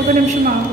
ఒక నిమిషం ఆగు.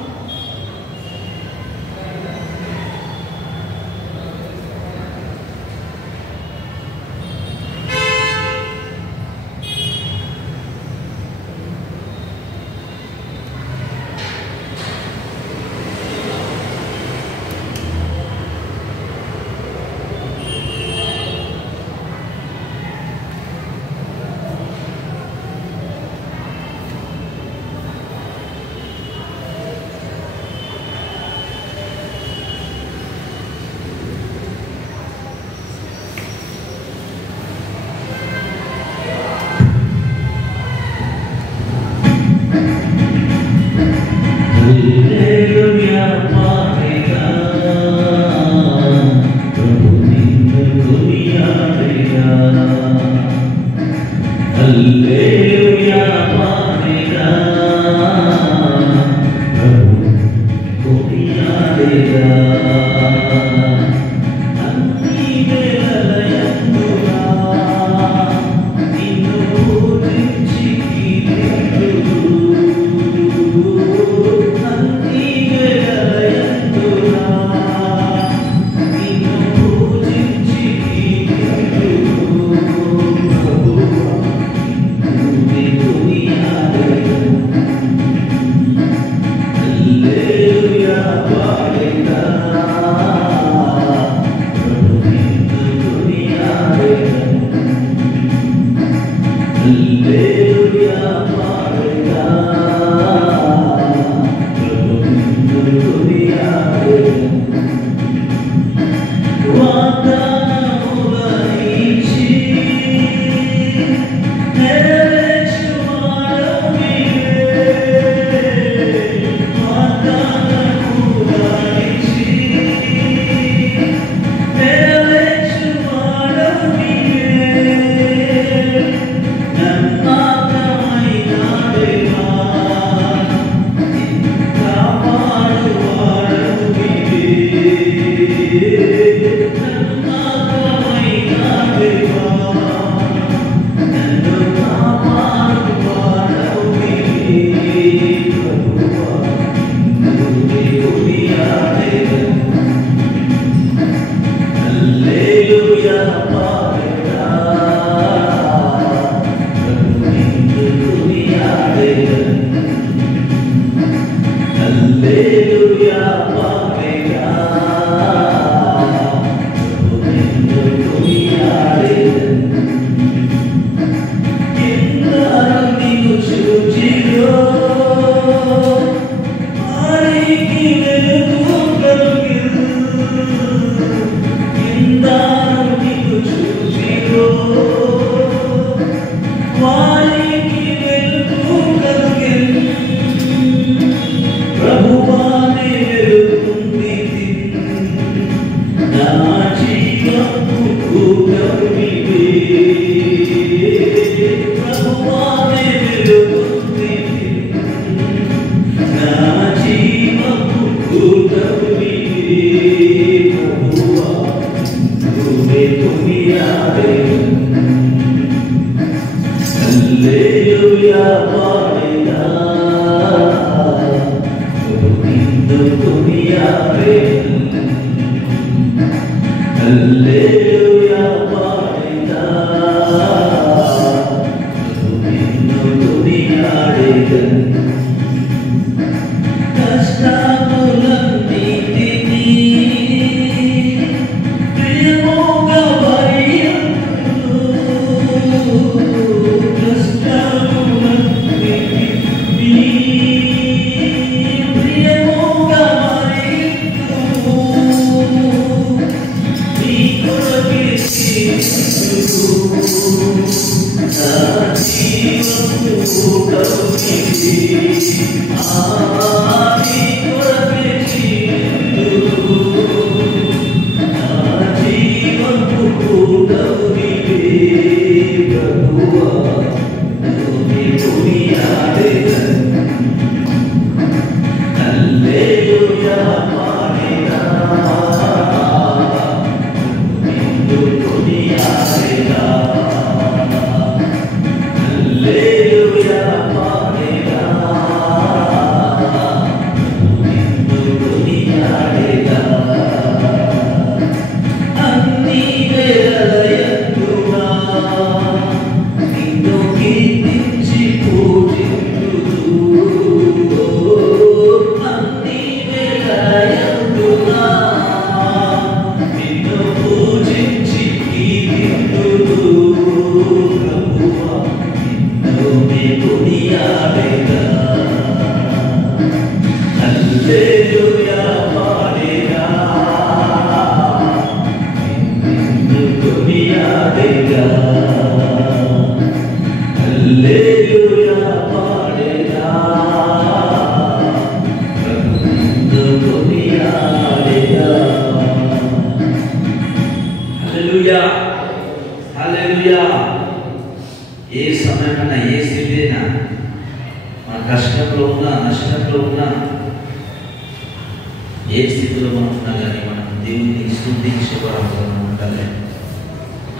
Hare ఏ సమయమైనా ఏ స్థితి అయినా మన కష్టంలో ఉన్నా నష్టంలో ఉన్నా ఏ స్థితిలో మనం ఉన్నా కానీ మనం దేవుని స్తుతించే వారిగా మనం ఉండాలి.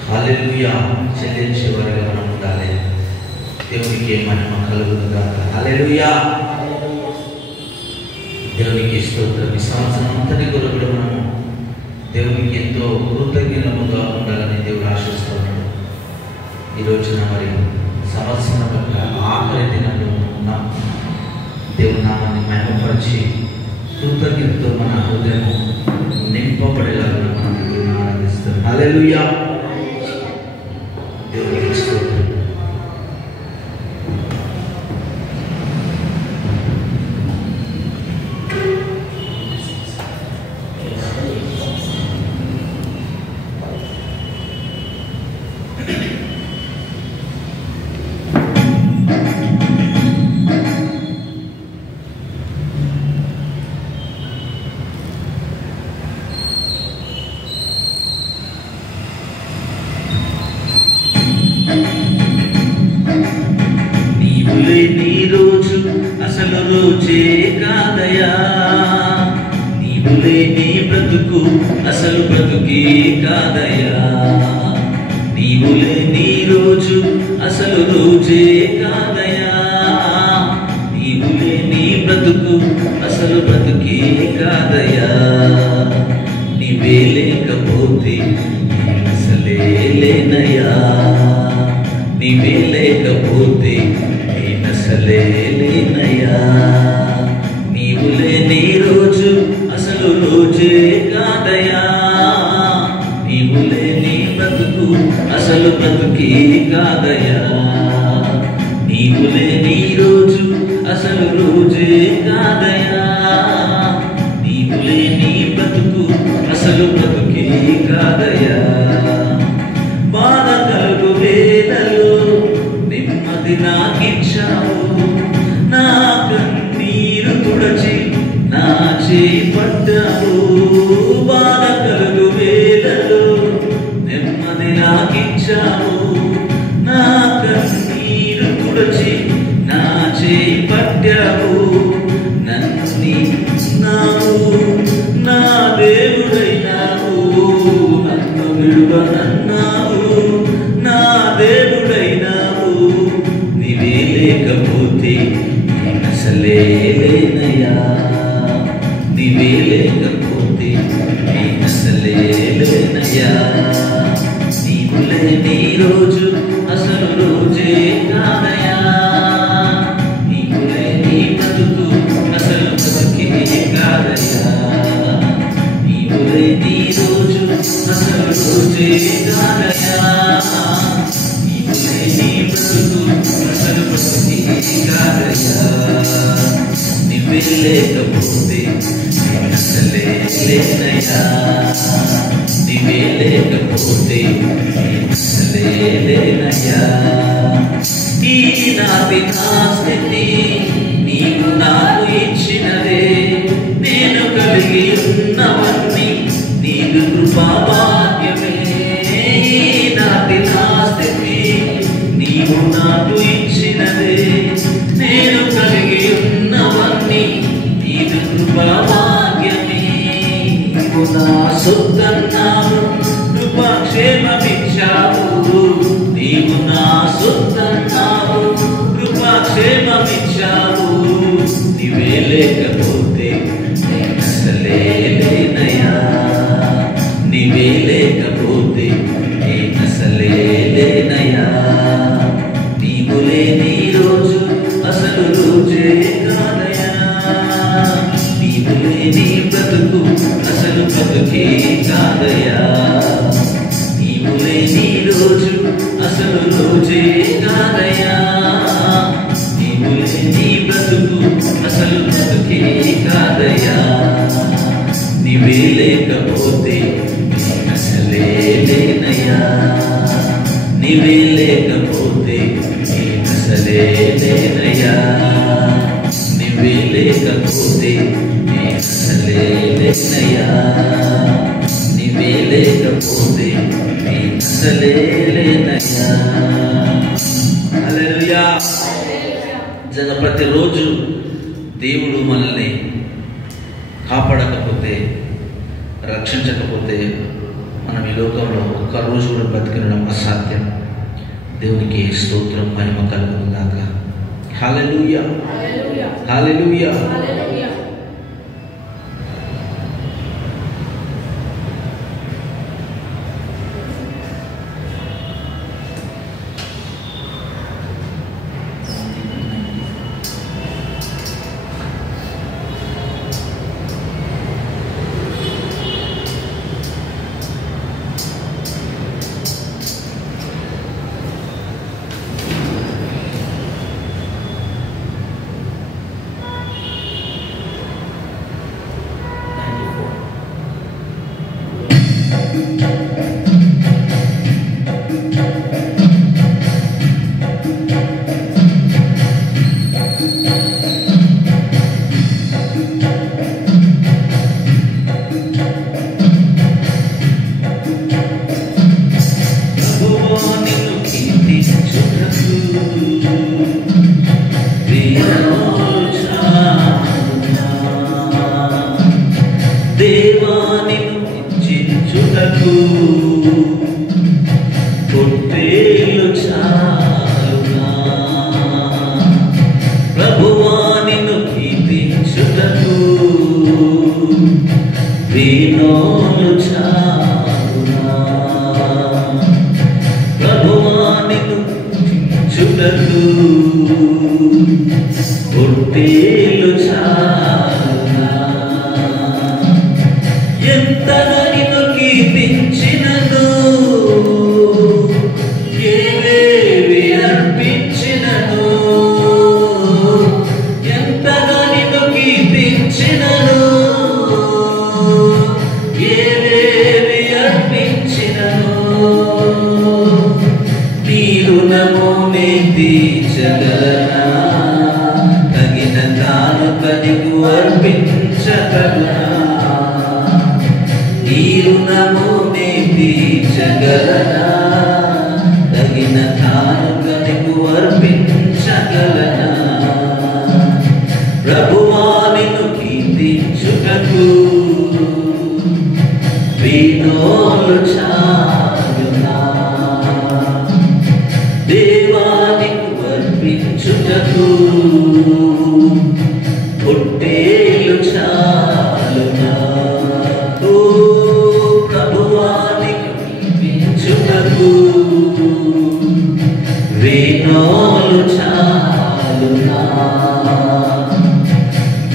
హల్లెలూయా చెల్లించే వారిగా మనం ఉండాలి. దేవునికి మహిమ కలుగును గాక. హల్లెలూయా. దేవునికి స్తోత్రం. ఈ సంవత్సరం అంతటి కొరకు మనము దేవునికి ఎంతో కృతజ్ఞతగా ఉండాలని దేవుడు ఆశిస్తున్నాడు. ఈ రోజున మరి సంవత్సరం యొక్క ఆఖరి దినంలో ఉన్నాం. దేవుని నామాన్ని మహిమపరిచి కృతజ్ఞతతో మన హృదయం నింపబడేలాగా మనం దేవుని ఆరాధిస్తాం. హల్లెలూయా. దేవునికి స్తోత్రం. అసలు రోజే కాదయా, నీవులే నీ బ్రతుకు అసలు బ్రతుకే కాదయా. నీవులే నీ రోజు అసలు రోజే కాదయా, నీవులే నీ బ్రతుకు అసలు బ్రతుకే కాదయా. నీవే లేకపోతే అసలే లేనయా, నీవే లేకపోతే అసలే లేనయా. నీవులే నీ రోజు అసలు రోజే కాదయా, నీవులే నీ బ్రతుకు అసలు బ్రతుకే కాదయా. నీవులే నీ రోజు అసలు రోజే కాదయా, నీవులే నీ బ్రతుకు అసలు బ్రతుకే కాదయా. బాధ కలుగు వేదలు నెమ్మది నాకిచ్చావు, నా కన్నీరు తుడచి నా చేపట్టావు. బాధ కలుగు వేళలో నెమ్మది నాకిచ్చావు, నా కన్నీరు తుడచి నా చేపట్టావు. నన్ను నీవు నా దేవుడైనావు, నన్ను విడువనన్నావు నా దేవుడైనావు. నీవే లేకపోతే అసలే లేనయా, నీవే లేకపోతే అసలే లేనయా. నీవులే నీ రోజు అసలు రోజే కాదయా, నీవులే నీ బ్రతుకు అసలు బ్రతుకే కాదయా. నీవులే నీ రోజు అసలు రోజే కాదయా, నీవులే నీ బ్రతుకు అసలు బ్రతుకే కాదయా. నీవే లేకపోతే అసలే లేనయా, నీవే లేకపోతే అసలే లేనయా. ఈనాటి నా స్థితి నీవు నాకు ఇచ్చినదే, నేను కలిగి ఉన్నవన్నీ నీకు కృపా భాగ్యమే. ఈనాటి నా స్థితి నీవు నాకు ఇచ్చినదే, నేను కలిగి ఉన్నవన్నీ నీకు కృపా భాగ్యమే. నీవు నా సొత్తన్నావు, కృపాక్షేమమిచ్చావు, నీవు నా సొత్తన్నావు, కృపాక్షేమమిచ్చావు. నీవే లేకపోతే అసలే లేనయా, నీవే లేకపోతే అసలే లేనయా. నీవులే నీ రోజు అసలు రోజే కాదయా, నీవులే నీ బ్రతుకు అసలు నీవే లేకపోతే అసలే లేనయ్యా, నీవే లేకపోతే అసలే లేనయ్యా, నీవే లేకపోతే అసలే లేనయ్యా, నీవే లేకపోతే అసలే లేనయ్యా. హల్లెలూయా. నిజంగా ప్రతిరోజు దేవుడు మనల్ని కాపాడకపోతే, రక్షించకపోతే మనం ఈ లోకంలో ఒక్కరోజు కూడా బతికినడం అసాధ్యం. దేవునికి స్తోత్రం, మహిమ కలుగును గాక. హల్లెలూయా, హల్లెలూయా. పొట్టేలు చాలునా ప్రభువా నిన్ను కీర్తించుటకు, వీణోలు చాలునా ప్రభువా నిన్ను కీర్తించుటకు, పొట్టేలు చాలునా ఎంతగా నిన్ను కీర్తించినను, ఏవేవి అర్పించినను, ఎంతగా నిన్ను కీర్తించినను, ఏవేవి అర్పించినను, నీ రుణము నే తీర్చగలనా, తగిన కానుక నీకు అర్పించగలనా, నీ రుణము నే తీర్చగలనా, తగిన కానుక నీకు అర్పించగలనా, ప్రభువా నిన్ను కీర్తించుటకు, వీణోలు చాలునా దేవా నీకు అర్పించుటకు, పొట్టేలు చాలునా ప్రభువా నీకు కీర్తించుటకు, వీణోలు చాలునా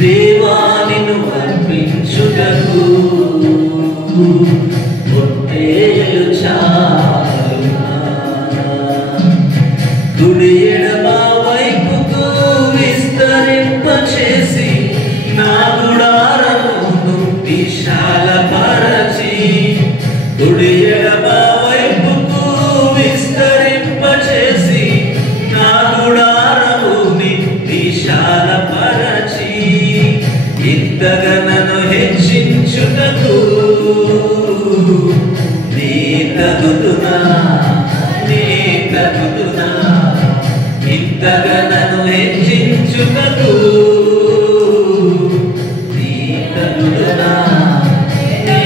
దేవా నిన్ను అర్పించుటకు, పొట్టేలు చాలునా కుడి ఎడమ వైపుకు విస్తరింపచేసి నా గుడారమును విశాలపరచి, కుడి ఎడమ వైపుకు విస్తరింపచేసి నా గుడారముని విశాలపరచి, ఇంతగా నన్ను హెచ్చించుటకు నీ తగుదునా, నీ తగుదునా, ఇంతగా నన్ను హెచ్చించుటకు నీ తగుదునా, నీ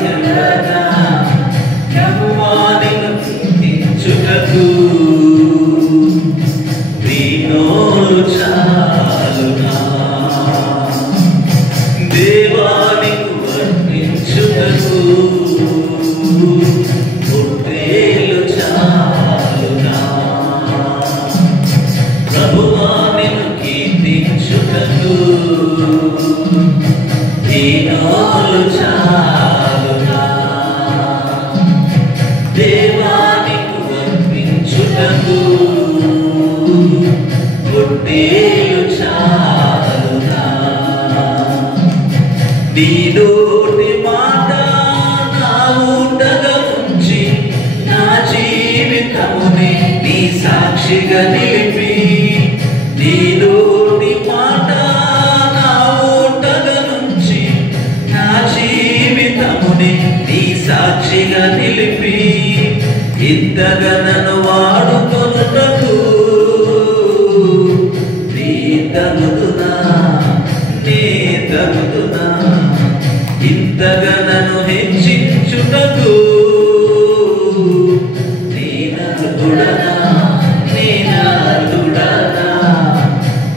తగుదునా, ప్రభువా నిన్ను కీర్తించుటకు, వీణోలు చాలునా దేవా నీకు అర్పించుటకు, పొట్టేలు చాలునా ప్రభువా నిన్ను కీర్తించుటకు, వీణోలు చాలునా దేవా నీకు అర్పించుటకు, పొట్టేలు చాలునా నీ నోటి మాట నా ఊటగా ఉంచి నా జీవితముని నీ సాక్షిగా నిలిపి నీలోని మాట నా ఊటగా నుంచి నా జీవితముని నీ సాక్షిగా నిలిపి ఇంతగా నన్ను వాడుకొనుటకు నీ తగుదునా నీ తగుదునా ఇంతగా నన్ను హెచ్చించుటకు నీ నరుడనా నీ నరుడనా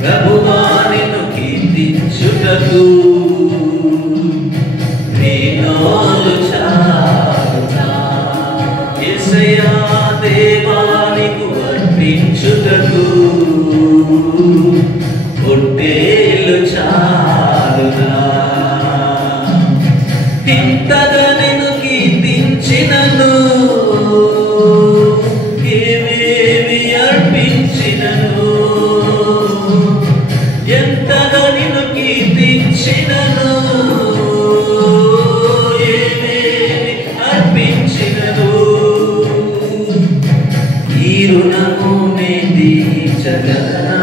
ప్రభువా నిన్ను కీర్తించుటకు నీ నోలు చాలునా యేసయ్యా దేవా నీకు అర్పించుటకు పొట్టేలు చాలునా ఇంతగా నేను కీర్తించినను ఏమేమి అర్పించినను ఎంతగా నేను కీర్తించినను ఏమేమి అర్పించినను ఈ రుణము నే తీర్చగలనా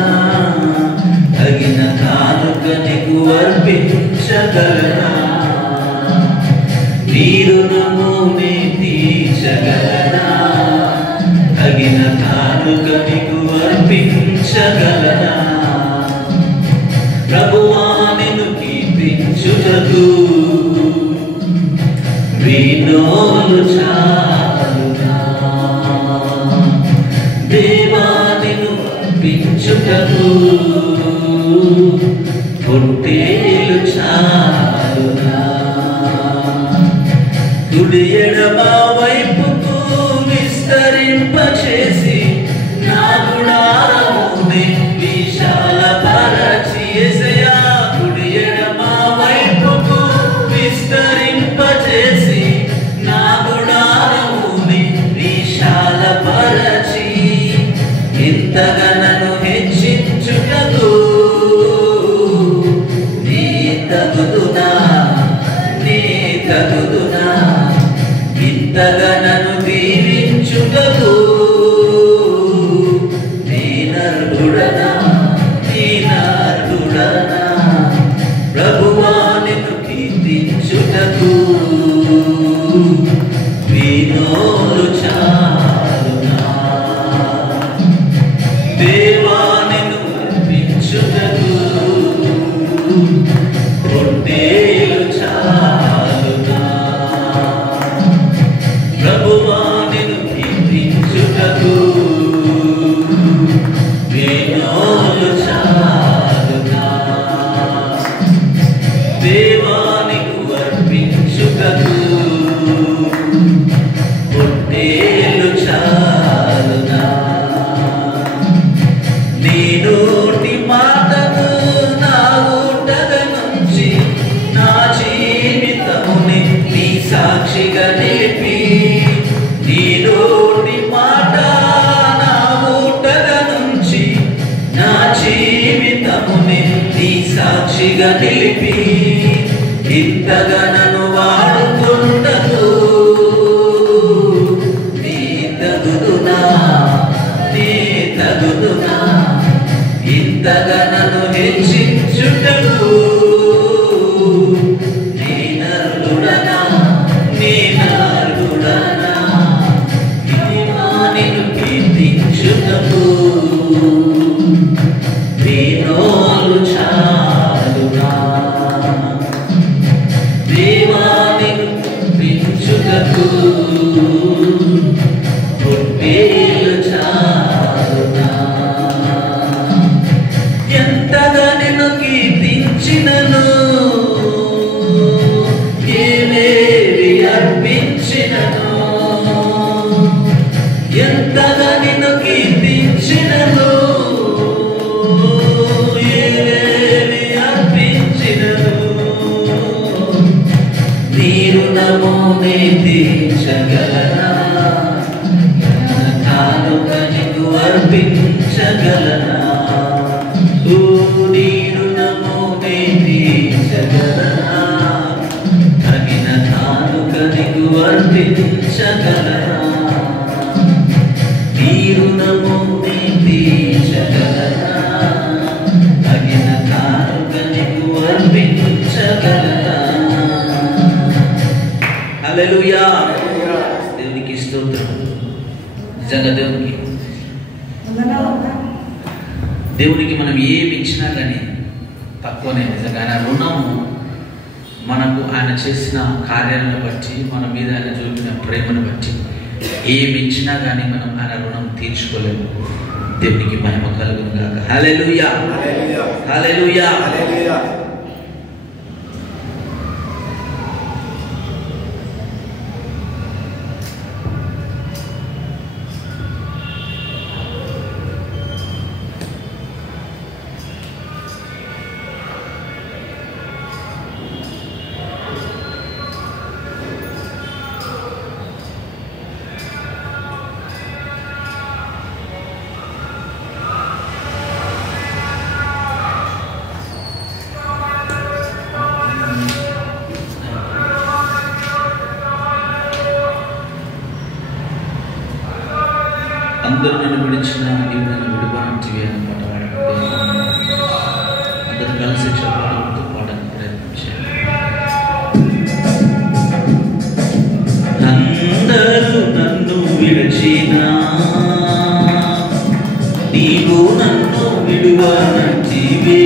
తగిన కానుక నీకు అర్పించగలనా నీ రుణము నే తీర్చగలనా తగిన కానుక నీకు అర్పించగలనా ప్రభువా నిన్ను కీర్తించుటకు వినోలు చాలునా దేవా నిన్ను అర్పించుటకు పొట్టేలు చాలునా కుడి ఎడమ వైపుకు విస్తరింపచేసి నా గుడారముని విశాలపరచి యేసయ్యా కుడి ఎడమ వైపుకు విస్తరింపచేసి నా గుడారముని విశాలపరచి ఇంతగా నన్ను హెచ్చించుటకు నీ తగుదునా నీ తగుదునా ఇంతగా నన్ను దీవించుటకు నీ నరుడనా నీ నరుడనా ప్రభువా నిన్ను కీర్తించుటకు వినోలు చాలునా దేవా నిన్ను అర్పించుటకు పొట్టేలు చాలునా ప్రభువా నిన్ను కీర్తించుటకు వినోలు చాలునా దేవా నీకు అర్పించుటకు పొట్టేలు చాలునా నీ నోటి మాటను నా ఊటగా నుంచి నా జీవితముని నీ సాక్షిగా నిలిపి నీ నోటి మాట నా ఊటగా నుంచి నా జీవితముని నీ సాక్షిగా నిలిపి ఇంతగా నన్ను వాడుకొనుటకు నీ తగుదునా నీ తగుదునా ఇంతగా నన్ను హెచ్చించుటకు నీ నరుడనా నీ నరుడనా నిన్ను కీర్తించుటకు వినోలు చాలునా దేవా నిన్ను అర్పించుటకు పొట్టేలు చాలునా ఎంతగా నిన్ను కీర్తించినను ఏమేమి అర్పించినను ఎంతగా నిన్ను కీర్తించినను ఏమేమి అర్పించినను నీ రుణము నే తీర్చగలనా కానుక నీకు అర్పించగలనా నీ రుణము నే తీర్చగలనా తగిన అర్పించగలరా? నీ రుణము తీర్చగలరా? తగిన కానుక నీకు అర్పించగలరా? హల్లెలూయా. దేవునికి స్తోత్రం. నిజంగా దేవునికి మనం ఏమి ఇచ్చినా కానీ తక్కువనే. నిజంగా ఆయన రుణము మనకు ఆయన చేసిన కార్యాలను బట్టి, మన మీద ఆయన చూపిన ప్రేమను బట్టి ఏమి ఇచ్చినా కానీ మనం ఆయన రుణం తీర్చుకోలేము. దేవునికి మహిమ కలుగును గాక. హల్లెలూయా, హల్లెలూయా. అందరూ నన్ను విడిచిన నీవు నన్ను విడిపోనంటివి అని పాట పాడండి. అందరూ కలిసి చెప్పాలంటూ పాడడానికి ప్రయత్నం చేయాలి. అందరూ నన్ను విడిచిన నీవు నన్ను విడువనంటివి.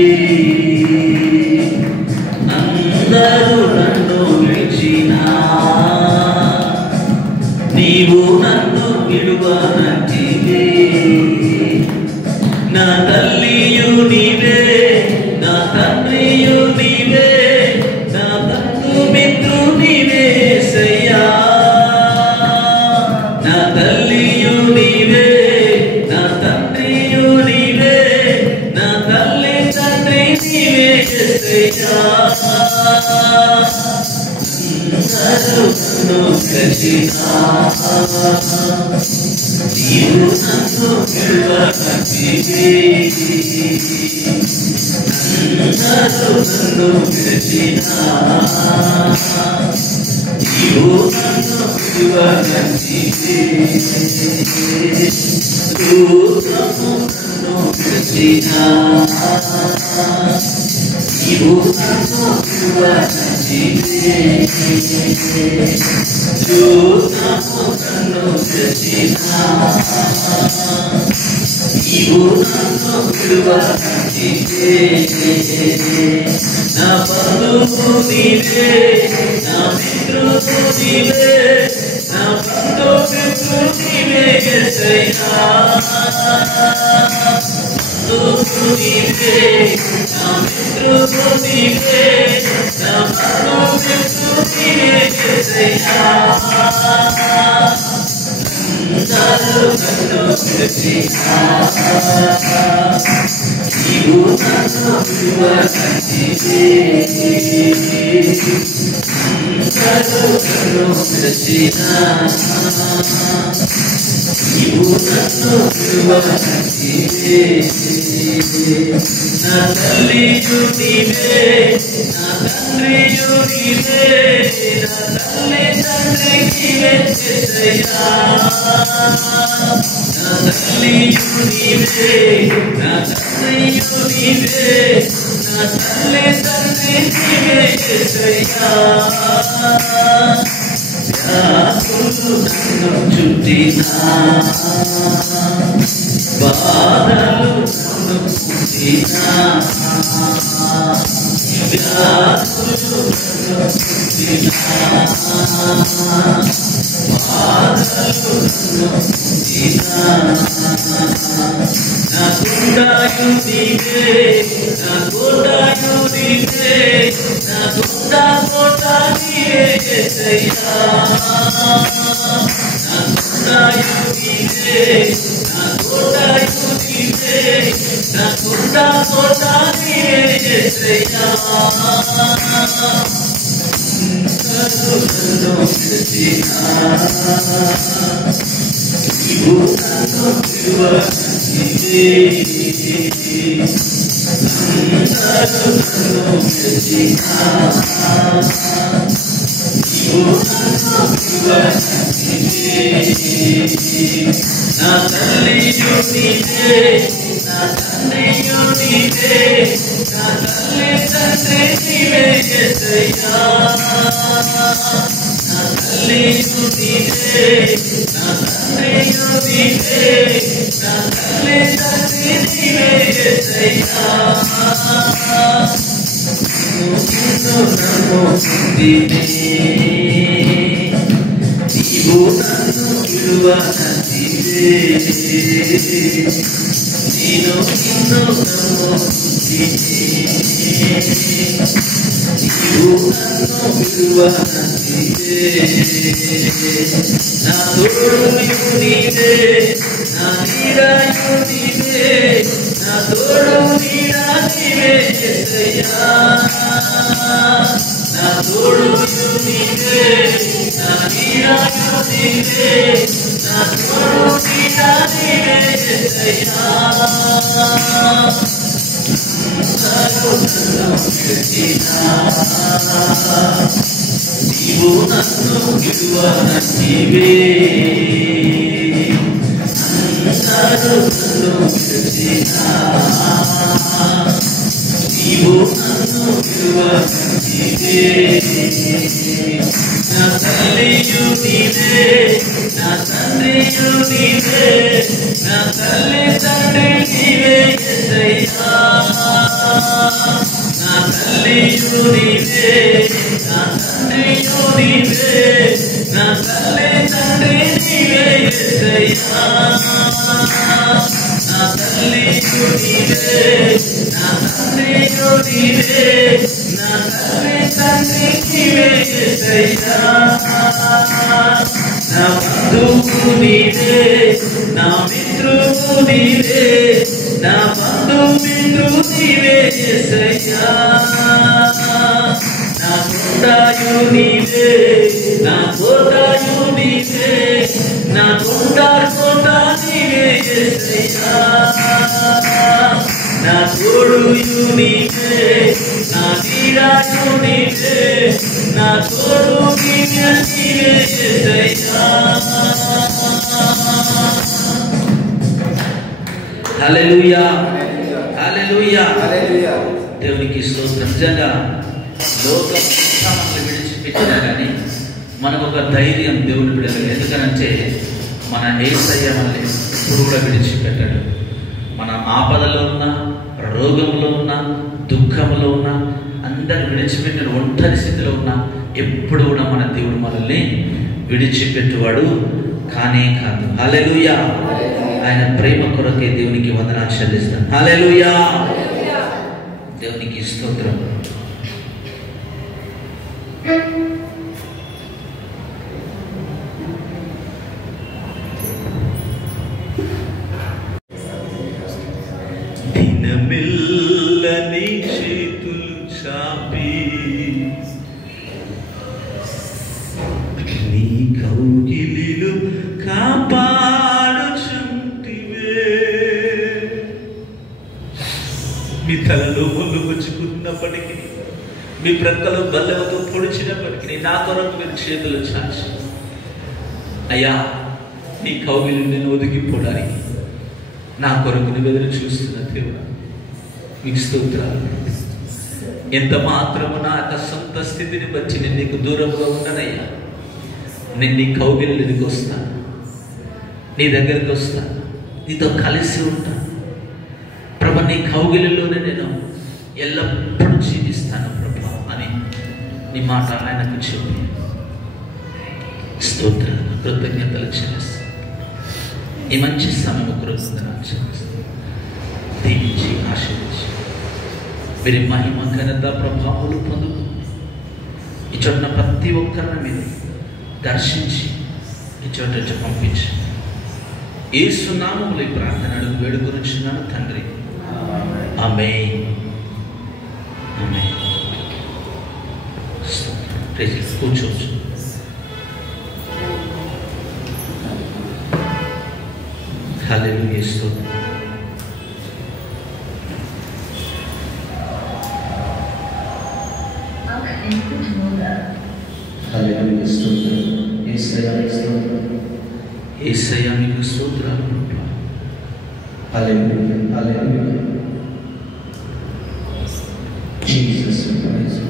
అందరూ నన్ను విడిచిన నీవు నన్ను విడువనంటివి. నా తల్లియు నీవే, నా తండ్రియు నీవే, నా బంధుమిత్రు నీవే యేసయ్యా. నా తల్లియు నీవే, నా తండ్రియు నీవే, నా తల్లి తండ్రి నీవే యేసయ్యా. నన్ను విడిచిన నీవు నన్ను విడువనంటివి. నన్ను విడిచిన నీవు నన్ను విడువనంటివి. నన్ను విడిచిన నీవు నన్ను విడువనంటివి. నన్ను విడిచిన నీవు నన్ను విడువనంటివి. నా బంధువు నీవే, నా మిత్రుడు నీవే, నా బంధుమిత్రు నీవే యేసయ్యా. బంధువు నీవే, నా మిత్రుడు నీవే, నా బంధుమిత్రు నీవే యేసయ్యా. నన్ను విడిచిన నీవు నన్ను విడువనంటివి. నన్ను విడిచిన నీవు నన్ను విడువనంటివి. నా తల్లియు నీవే, నా తండ్రియు నీవే, నా తల్లి తండ్రి నీవే యేసయ్యా. నా తల్లియు నీవే, నా తండ్రియు నీవే, నా తల్లి తండ్రి నీవే యేసయ్యా. వ్యాధులు నన్ను చుట్టిన, బాధలు నన్ను పుట్టిన, వ్యాధులు నన్ను పుట్టిన, బాధలు నన్ను పుట్టిన. నా గుండాయు నీవే, నా గుండాయు నీవే, నా గుండా కోట నీవే యేసయ్యా. నా గుండాయు నీవే, నా గుండాయు నీవే, నా గుండా కోట నీవే యేసయ్యా. నన్ను విడిచిన నీవు నన్ను విడువనంటివి. నన్ను విడిచిన నీవు నన్ను నా తల్లియు నీవే, నా తండ్రియు నీవే, నా తల్లి తండ్రి నీవే యేసయ్యా. నా తల్లియు నీవే, నా తండ్రియు నీవే, నా తల్లి తండ్రి నీవే యేసయ్యా. నిన్ను నమ్ముకుంటినే, నీవు నన్ను విడువనంటివే. నేను నిన్ను నమ్ముకుంటినే, నీవు నన్ను విడువనంటివే. నా తోడుయు నీవే, నా నీడయు నీవే, నా తోడు నీడ నీవే యేసయ్యా. నా తోడుయు నీవే, నా నీడయు నీవే, నా తోడు నీడ నీవే యేసయ్యా. నీవు నన్ను విడువనంటివే. అందరూ నన్ను విడిచినా, నీవు నన్ను విడువనంటివే. నా తల్లియు నీవే, నా తండ్రియు నీవే, నా తల్లి తండ్రి నీవే యేసయ్యా. నా తల్లియు నీవే, నా తండ్రియు నీవే, నా తల్లి తండ్రి నీవే యేసయ్యా. నా తల్లియు నీవే, నా తండ్రియు నీవే, నా తల్లి తండ్రి నీవే యేసయ్యా. నా బంధువు నీవే, నా మిత్రువు నీవే, నా బంధు మిత్రువు నీవే యేసయ్యా. నా కొండయు నీవే, నా కోటయు నీవే, నా కోట నీవే యేసయ్యా. నా తోడుయు నీవే, నా నీడయు నీవే, నా తోడు నీవే యేసయ్యా. హల్లెలూయా, హల్లెలూయా, హల్లెలూయా. దేవునికి స్తోత్రం. నిజంగా లోకం మనల్ని విడిచిపెట్టినా కానీ మనకు ఒక ధైర్యం దేవుని బిడ్డలు. ఎందుకనంటే మన యేసయ్య మనల్ని ఎప్పుడు కూడా విడిచిపెట్టాడు. మన ఆపదలో ఉన్న, రోగంలో ఉన్న, దుఃఖంలో ఉన్న, అందరు విడిచిపెట్టిన ఒంటరి స్థితిలో ఉన్న ఎప్పుడు కూడా మన దేవుడు మనల్ని విడిచిపెట్టువాడు కానే కాదు. హల్లెలూయా. ఆయన ప్రేమ కొరకే దేవునికి వందనాలు చెల్లిస్తాను. హల్లెలూయా, దేవునికి స్తోత్రం. దినమెల్లని చేతులు చాపి నీ కౌగిలిలో కాపాడుచుంటివే. మీ తలలో ముళ్ళు గుచ్చుకున్నప్పటికీ, మీ ప్రక్కలో బల్లెలతో పొడిచినప్పటికీ నా కొరకు మీరు చేతులు చాచి, అయ్యా నీ కౌగిలి నేను ఒదిగిపోవడానికి నా కొరకు నువ్వు ఎదురు చూస్తున్న దేవుడా మీకు స్తోత్రాలు. ఎంత మాత్రము నా యొక్క సొంత స్థితిని బట్టి నేను నీకు దూరంగా ఉండనయ్యా. నేను నీ కౌగిలికి వస్తాను, నీ దగ్గరికి వస్తాను, నీతో కలిసి ఉంటాను ప్రభా. నీ కౌగిలిలోనే నేను ఎల్లప్పుడూ జీవిస్తాను ప్రభా అని నీ మాట ఆయనకు చెప్పి స్తోత్రాలు, కృతజ్ఞతలు చెల్లిస్తాను. ఈ మంచి సమయం కొరకు చెల్లిస్తాను. దీవించి ఆశీర్వదించి మీరు మహిమ ఘనత ప్రభావాలు పొందుకు ఈ చోట ప్రతి ఒక్కరిని మీరు దర్శించి ఈ చోట పంపించి యేసు నామములో ఈ ప్రార్థన అడుగు వేడుకొనుచున్నాను తండ్రి. ఆమేన్, ఆమేన్. కూర్చోవచ్చు. హల్లెలూయా, స్తోత్రం. హల్లెలూయా, స్తోత్రం. యేసయ్య యేసయ్యా మీకు స్తోత్రాలు ప్రభువా. హల్లెలూయా, హల్లెలూయా. Jesus Christ.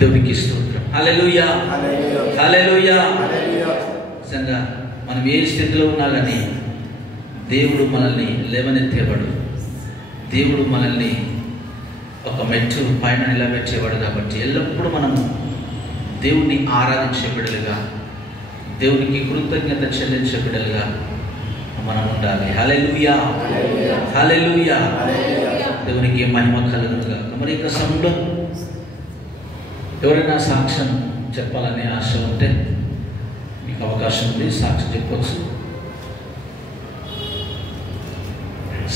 దేవునికి స్తోత్రం. హల్లెలూయా, హల్లెలూయా, హల్లెలూయా. హల్లెలూయా. నిజంగా మనం ఏ స్థితిలో ఉన్నా కానీ దేవుడు మనల్ని లేవనెత్తేవాడు. దేవుడు మనల్ని ఒక మెట్టు పైన నిలబెట్టేవాడు. కాబట్టి ఎల్లప్పుడూ మనము దేవుణ్ణి ఆరాధించే బిడ్డలుగా, దేవునికి కృతజ్ఞత చెల్లించే బిడ్డలుగా మనం ఉండాలి. హల్లెలూయా, హల్లెలూయా. దేవునికి మహిమ కలుగునుగా. మరి ఇక సమయంలో ఎవరైనా సాక్ష్యం చెప్పాలనే ఆశ ఉంటే మీకు అవకాశం ఉంది, సాక్ష్యం చెప్పవచ్చు.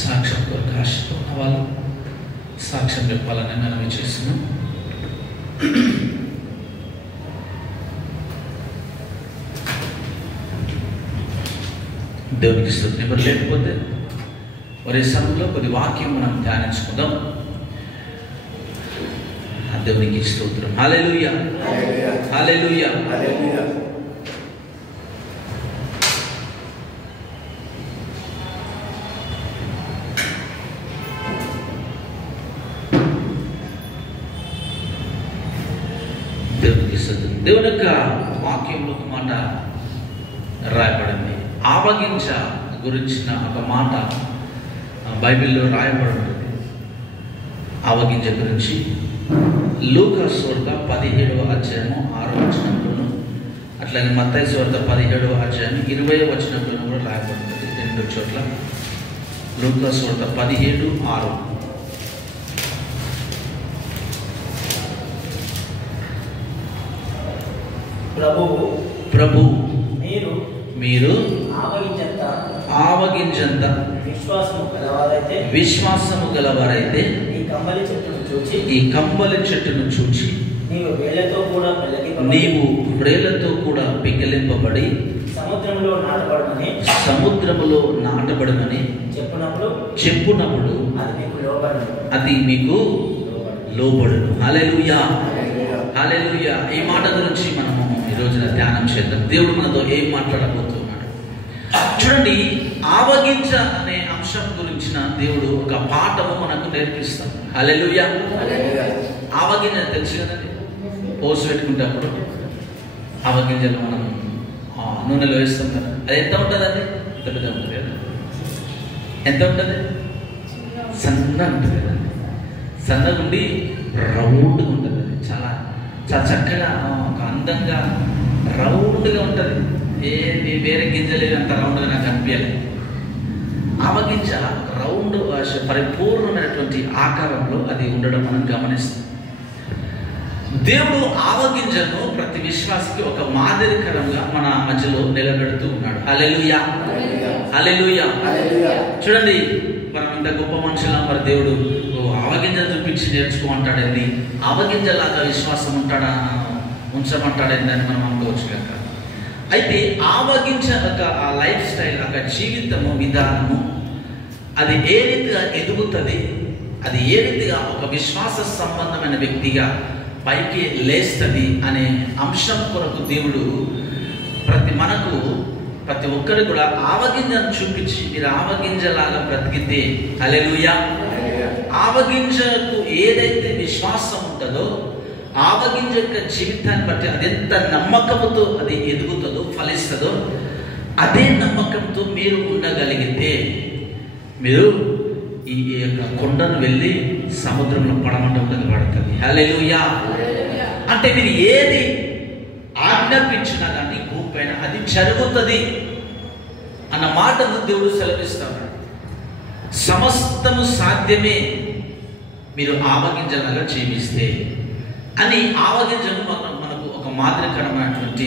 సాక్ష్యం కొరకు ఆశతో ఉన్న వాళ్ళు సాక్ష్యం చెప్పాలని మనం చేస్తున్నాం. దేవునికి స్తుతి. ఎవరు లేకపోతే మరి సమయంలో కొద్ది వాక్యం మనం ధ్యానించుకుందాం. దేవునికి స్తోత్రం. హల్లెలూయా, హల్లెలూయా. దేవునికి స్తోత్రం. దేవుని యొక్క వాక్యంలో ఒక మాట రాయబడింది. ఆవగింజ గురించిన ఒక మాట బైబిల్లో రాయబడి ఉంటుంది. ఆవగింజ గురించి లూకా సువార్త 17వ అధ్యాయము 6వ వచనంలోను, అట్లాగే మత్తయి సువార్త 17వ అధ్యాయం 20వ వచనంలోను కూడా రాయబడుతుంది. 2 చోట్ల లూకా సువార్త 17:6. ప్రభు మీరు ఆవగింజంత విశ్వాసము గలవారైతే ఈ కంబలి చెట్టును చూచి నీవు వ్రేళ్లతో కూడా పిగిలింపబడి సముద్రములో నాటబడమని చెప్పునప్పుడు అది మీకు లోబడును. హల్లెలూయా, హల్లెలూయా. ఈ మాట గురించి మనము ఈ రోజున ధ్యానం చేద్దాం. దేవుడు మనతో ఏం మాట్లాడబోతున్నాడు చూడండి. ఆవగింజ అనే అంశం గురించిన దేవుడు ఒక పాఠము మనకు నేర్పిస్తాం. హల్లెలూయా. ఆవగింజ తెలుసు కదండి, పోసు పెట్టుకుంటప్పుడు ఆవగింజలు మనం నూనెలో వేస్తాం కదా. అది ఎంత ఉంటుంది? అది ఎంత పెద్ద ఉంటుంది కదా. ఎంత ఉంటుంది? సన్నగా ఉంటుంది కదండి. సన్నగా ఉండి రౌండ్గా ఉంటుంది. అది చాలా చాలా చక్కగా ఒక అందంగా రౌండ్గా ఉంటుంది. వేరే గింజలు అంత రౌండ్గా నాకు అనిపించాలి. ఆవగింజ రౌండ్ పరిపూర్ణమైనటువంటి ఆకారంలో అది ఉండడం మనం గమనిస్తాం. దేవుడు ఆవగింజను ప్రతి విశ్వాసికి ఒక మాదిరికరంగా మన మధ్యలో నిలబెడుతూ ఉన్నాడు. హల్లెలూయా, హల్లెలూయా. చూడండి, మనం ఇంత గొప్ప మనుషుల మరి దేవుడు ఆవగింజను చూపించి నేర్చుకోమంటాడండి, ఆవగింజలాగా విశ్వాసం ఉంచమంటాడండి అని మనం అనుకోవచ్చు కనుక. అయితే ఆవగింజ ఆ లైఫ్ స్టైల్, ఒక జీవితము విధానము, అది ఏ రీతిగా ఎదుగుతుంది, అది ఏ రీతిగా ఒక విశ్వాస సంబంధమైన వ్యక్తిగా పైకి లేస్తుంది అనే అంశం కొరకు దేవుడు ప్రతి ఒక్కరు కూడా ఆవగింజను చూపించి మీరు ఆవగింజలాగా బ్రతికితే, హల్లెలూయా, ఆవగింజకు ఏదైతే విశ్వాసం ఉంటుందో, ఆవగింజ యొక్క జీవితాన్ని బట్టి అది ఎంత నమ్మకంతో అది ఎదుగుతుందో, ఫలిస్తుందో, అదే నమ్మకంతో మీరు ఉండగలిగితే మీరు ఈ యొక్క కొండను వెళ్ళి సముద్రంలో పడమంటే పడుతుంది. హల్లెలూయా. అంటే మీరు ఏది ఆజ్ఞాపించినా కానీ భూమి పైన అది జరుగుతుంది అన్న మాటను దేవుడు సెలవిస్తాడు. సమస్తము సాధ్యమే మీరు ఆవగింజలాగా జీవిస్తే అని ఆవగింజను మనకు ఒక మాదిరికరమైనటువంటి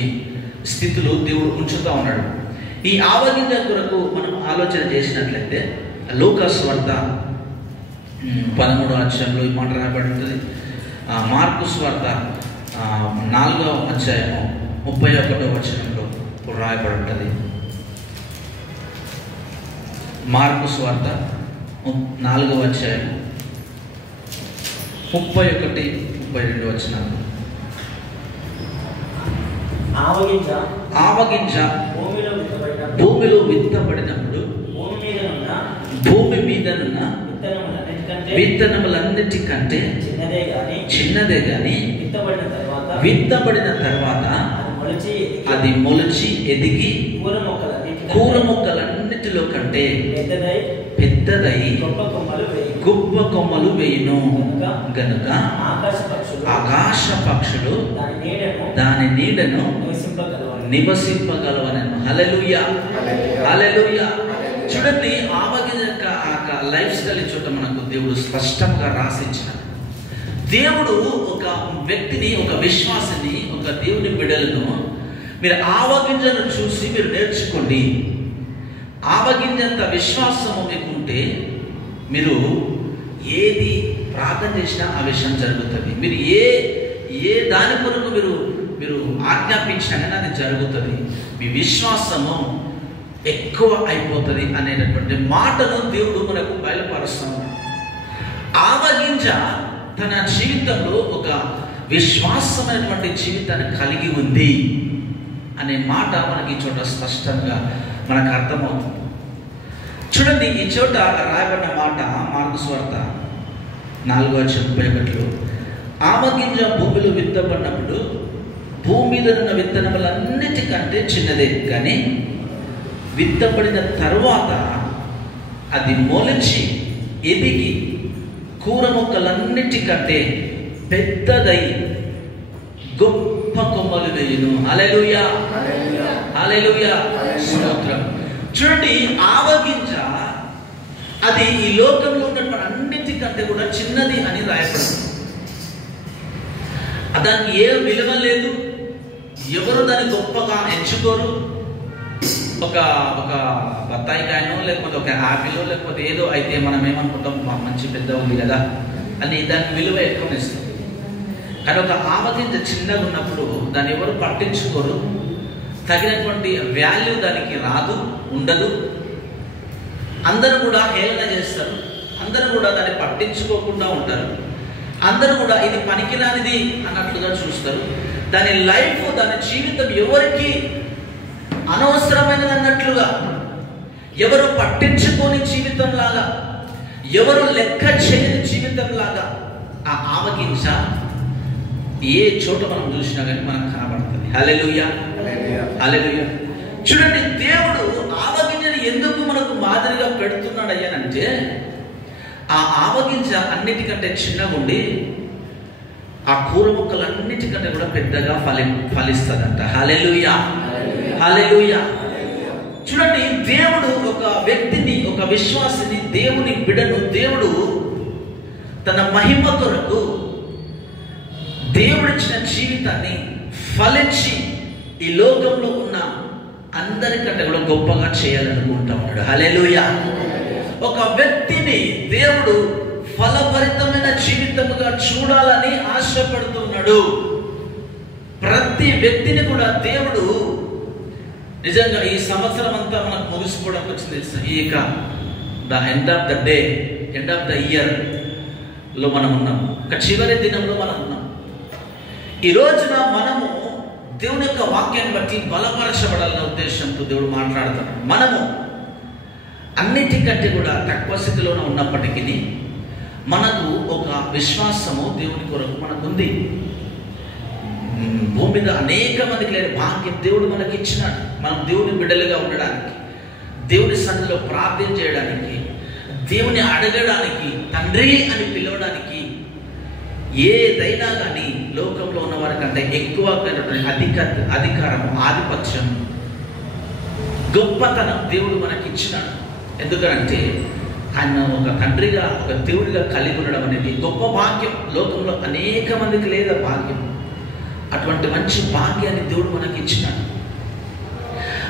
స్థితిలో దేవుడు ఉంచుతూ ఉన్నాడు. ఈ ఆవగింజ కొరకు మనం ఆలోచన చేసినట్లయితే లూకా సువార్త 13వ అధ్యాయంలో ఈ మాట రాయబడి ఉంటుంది. మార్కు సువార్త 4వ అధ్యాయము 31వ వచనంలో రాయబడి ఉంటుంది. మార్కు సువార్త 4వ అధ్యాయం 31-32 వచనాలు. ఆవగింజ భూమిలో విత్తబడినప్పుడు భూమి మీదనున్న విత్తనములన్నిటికంటే చిన్నదే గాని విత్తబడిన తర్వాత అది మొలిచి ఎదిగి కూర మొక్కలన్నిటిలో కంటే పెద్దదై గొప్ప కొమ్మలు వేయును గనుక ఆకాశ పక్షులు దాని నీడను నివసింపగలవనను. హల్లెలూయా, హల్లెలూయా. చూడండి, ఆవగింజ యొక్క లైఫ్ స్టైల్ చోట మనకు దేవుడు స్పష్టంగా రాసిచ్చిన దేవుడు ఒక వ్యక్తిని, ఒక విశ్వాసిని, ఒక దేవుని బిడ్డలను మీరు ఆవగింజను చూసి మీరు నేర్చుకోండి. ఆవగింజంత విశ్వాసము మీకుంటే మీరు ఏది ప్రార్థన చేసినా ఆ విషయం జరుగుతుంది. మీరు ఏ దాని కొరకు మీరు ఆజ్ఞాపించినా కానీ అది జరుగుతుంది. మీ విశ్వాసము ఎక్కువ అయిపోతుంది అనేటటువంటి మాటను దేవుడు మనకు బయలుపరుస్తున్నాడు. ఆవగింజ తన జీవితంలో ఒక విశ్వాసమైనటువంటి జీవితాన్ని కలిగి ఉంది అనే మాట మనకి ఈ చోట స్పష్టంగా మనకు అర్థమవుతుంది. చూడండి, ఈ చోట రాయబడిన మాట మార్కు సువార్త 4:31 ఆవగింజ భూమిలో విత్తబడినప్పుడు భూమి మీద ఉన్న విత్తనములన్నిటికంటే చిన్నదే కానీ విత్తబడిన తరువాత అది మొలిచి ఎదిగి కూర మొక్కలన్నిటికంటే పెద్దదై గొప్ప కొమ్మలు వేయును. హల్లెలూయా, హల్లెలూయా, స్తోత్రం. చూడండి, ఆవగింజ అది ఈ లోకంలో ఉన్నటువంటి అన్నిటికంటే కూడా చిన్నది అని రాయబడింది. దానికి ఏ విలువ లేదు, ఎవరు దాన్ని గొప్పగా ఎంచుకోరు. ఒక బత్తాయికాయనో లేకపోతే ఒక యాపిల్ లేకపోతే ఏదో అయితే మనం ఏమనుకుంటాం, మంచి పెద్ద ఉంది కదా అని దానికి విలువ ఎక్కువ ఇస్తాం. కానీ ఒక ఆవగింజ చిన్నగా ఉన్నప్పుడు దాన్ని ఎవరు పట్టించుకోరు, తగినటువంటి వాల్యూ దానికి రాదు, ఉండదు. అందరూ కూడా హేళన చేస్తారు, అందరూ కూడా దాన్ని పట్టించుకోకుండా ఉంటారు, అందరూ కూడా ఇది పనికిరానిది అన్నట్లుగా చూస్తారు. దాని లైఫ్, దాని జీవితం ఎవరికి అనవసరమైనది అన్నట్లుగా, ఎవరు పట్టించుకోని జీవితం లాగా, ఎవరు లెక్క చేయని జీవితం లాగా ఆ ఆవగింజ ఏ చోట మనం చూసినా కానీ మనకు కనబడుతుంది. హల్లెలూయా, హల్లెలూయా. చూడండి, దేవుడు ఆవగింజని ఎందుకు మనకు మాదిరిగా పెడుతున్నాడు అయ్యానంటే, ఆ ఆవగింజ అన్నిటికంటే చిన్నగా ఉండి ఆ కూర మొక్కలన్నిటికంటే కూడా పెద్దగా ఫలిస్తుందంట. హల్లెలూయా, హల్లెలూయా. చూడండి, దేవుడు ఒక వ్యక్తిని, ఒక విశ్వాసిని, దేవుని బిడ్డను దేవుడు తన మహిమ కొరకు దేవుడిచ్చిన జీవితాన్ని ఫలించి ఈ లోకంలో ఉన్న అందరికంటే కూడా గొప్పగా చేయాలనుకుంటా ఉన్నాడు. హల్లెలూయా. ఒక వ్యక్తిని దేవుడు ఫలభరితమైన జీవితముగా చూడాలని ఆశపడుతున్నాడు. ప్రతి వ్యక్తిని కూడా దేవుడు నిజంగా ఈ సంవత్సరం అంతా మనకు ముగిసిపోవడానికి వచ్చింది. ఇక the end of the day, end of the year లో మనం ఉన్నాం. ఒక చివరి దినంలో మనం ఉన్నాం. ఈ రోజున మనము దేవుని యొక్క వాక్యాన్ని బట్టి బలపరచబడాలనే ఉద్దేశంతో దేవుడు మాట్లాడుతున్నాడు. మనము అన్నిటికంటే కూడా తక్కువ స్థితిలోనే ఉన్నప్పటికీ మనకు ఒక విశ్వాసము దేవుని కొరకు మనకుంది. భూమి మీద అనేక మందికి లేని భాగ్యం దేవుడు మనకి ఇచ్చినాడు. మనం దేవుని బిడ్డలుగా ఉండడానికి, దేవుని సన్నిధిలో ప్రార్థన చేయడానికి, దేవుని అడగడానికి, తండ్రి అని పిలవడానికి, ఏదైనా కానీ లోకంలో ఉన్న వారికంటే ఎక్కువ అధికారము, ఆధిపత్యం, గొప్పతనం దేవుడు మనకి ఇచ్చినాడు. ఎందుకంటే ఆయన ఒక తండ్రిగా, ఒక దేవుడిగా కలిగి ఉండడం అనేది గొప్ప భాగ్యం. లోకంలో అనేక మందికి లేదా భాగ్యం. అటువంటి మంచి భాగ్యాన్ని దేవుడు మనకి ఇచ్చినాడు.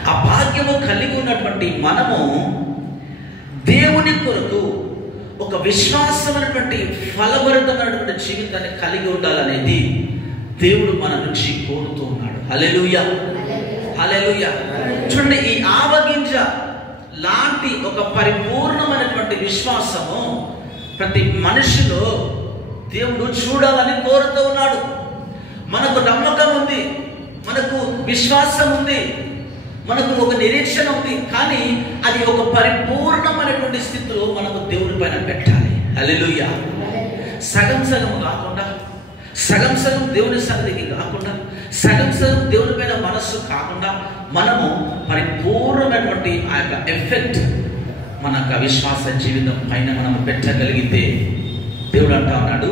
ఆ భాగ్యము కలిగి ఉన్నటువంటి మనము దేవుని కొరకు ఒక విశ్వాసమైనటువంటి ఫలభరితమైనటువంటి జీవితాన్ని కలిగి ఉండాలనేది దేవుడు మన నుంచి కోరుతూ ఉన్నాడు. హల్లెలూయా, హల్లెలూయా. చూడండి, ఈ ఆవగింజ లాంటి ఒక పరిపూర్ణమైనటువంటి విశ్వాసము ప్రతి మనిషిలో దేవుడు చూడాలని కోరుతూ ఉన్నాడు. మనకు నమ్మకం ఉంది, మనకు విశ్వాసం ఉంది, మనకు ఒక నిరీక్షణ ఉంది. కానీ అది ఒక పరిపూర్ణమైనటువంటి స్థితిలో మనకు దేవుడి పైన పెట్టాలి. హల్లెలూయా. సగం సగం కాకుండా, సగం సగం దేవుని సన్నిధికి కాకుండా, సగం సగం దేవుని పైన మనస్సు కాకుండా, మనము పరిపూర్ణమైనటువంటి ఆ యొక్క ఎఫెక్ట్ మన యొక్క విశ్వాస జీవితం పైన మనం పెట్టగలిగితే దేవుడు అంటా ఉన్నాడు,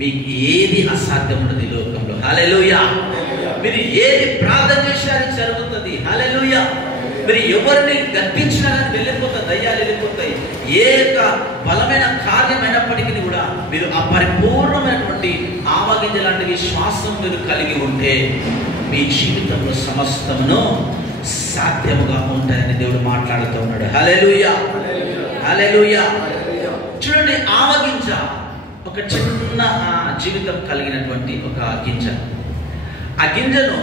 మీకు ఏది అసాధ్యం ఉండదు ఈ లోకంలో. హల్లెలూయా. మీరు ఏది ప్రార్థన చేసినా అది జరుగుతుంది. హల్లెలూయా. మీరు ఎవరిని గర్పించినా కానీ వెళ్ళిపోతాయి, దయ్యాలు వెళ్ళిపోతాయి. ఏ యొక్క బలమైన కార్యమైనప్పటికీ కూడా మీరు ఆ పరిపూర్ణమైనటువంటి ఆవగింజ లాంటి విశ్వాసం మీరు కలిగి ఉంటే మీ జీవితంలో సమస్తమును సాధ్యముగా ఉంటాయని దేవుడు మాట్లాడుతూ ఉన్నాడు. హల్లెలూయా. హల్లెలూయా. చూడండి, ఆవగింజ ఒక చిన్న జీవితం కలిగినటువంటి ఒక గింజ. ఆ గింజను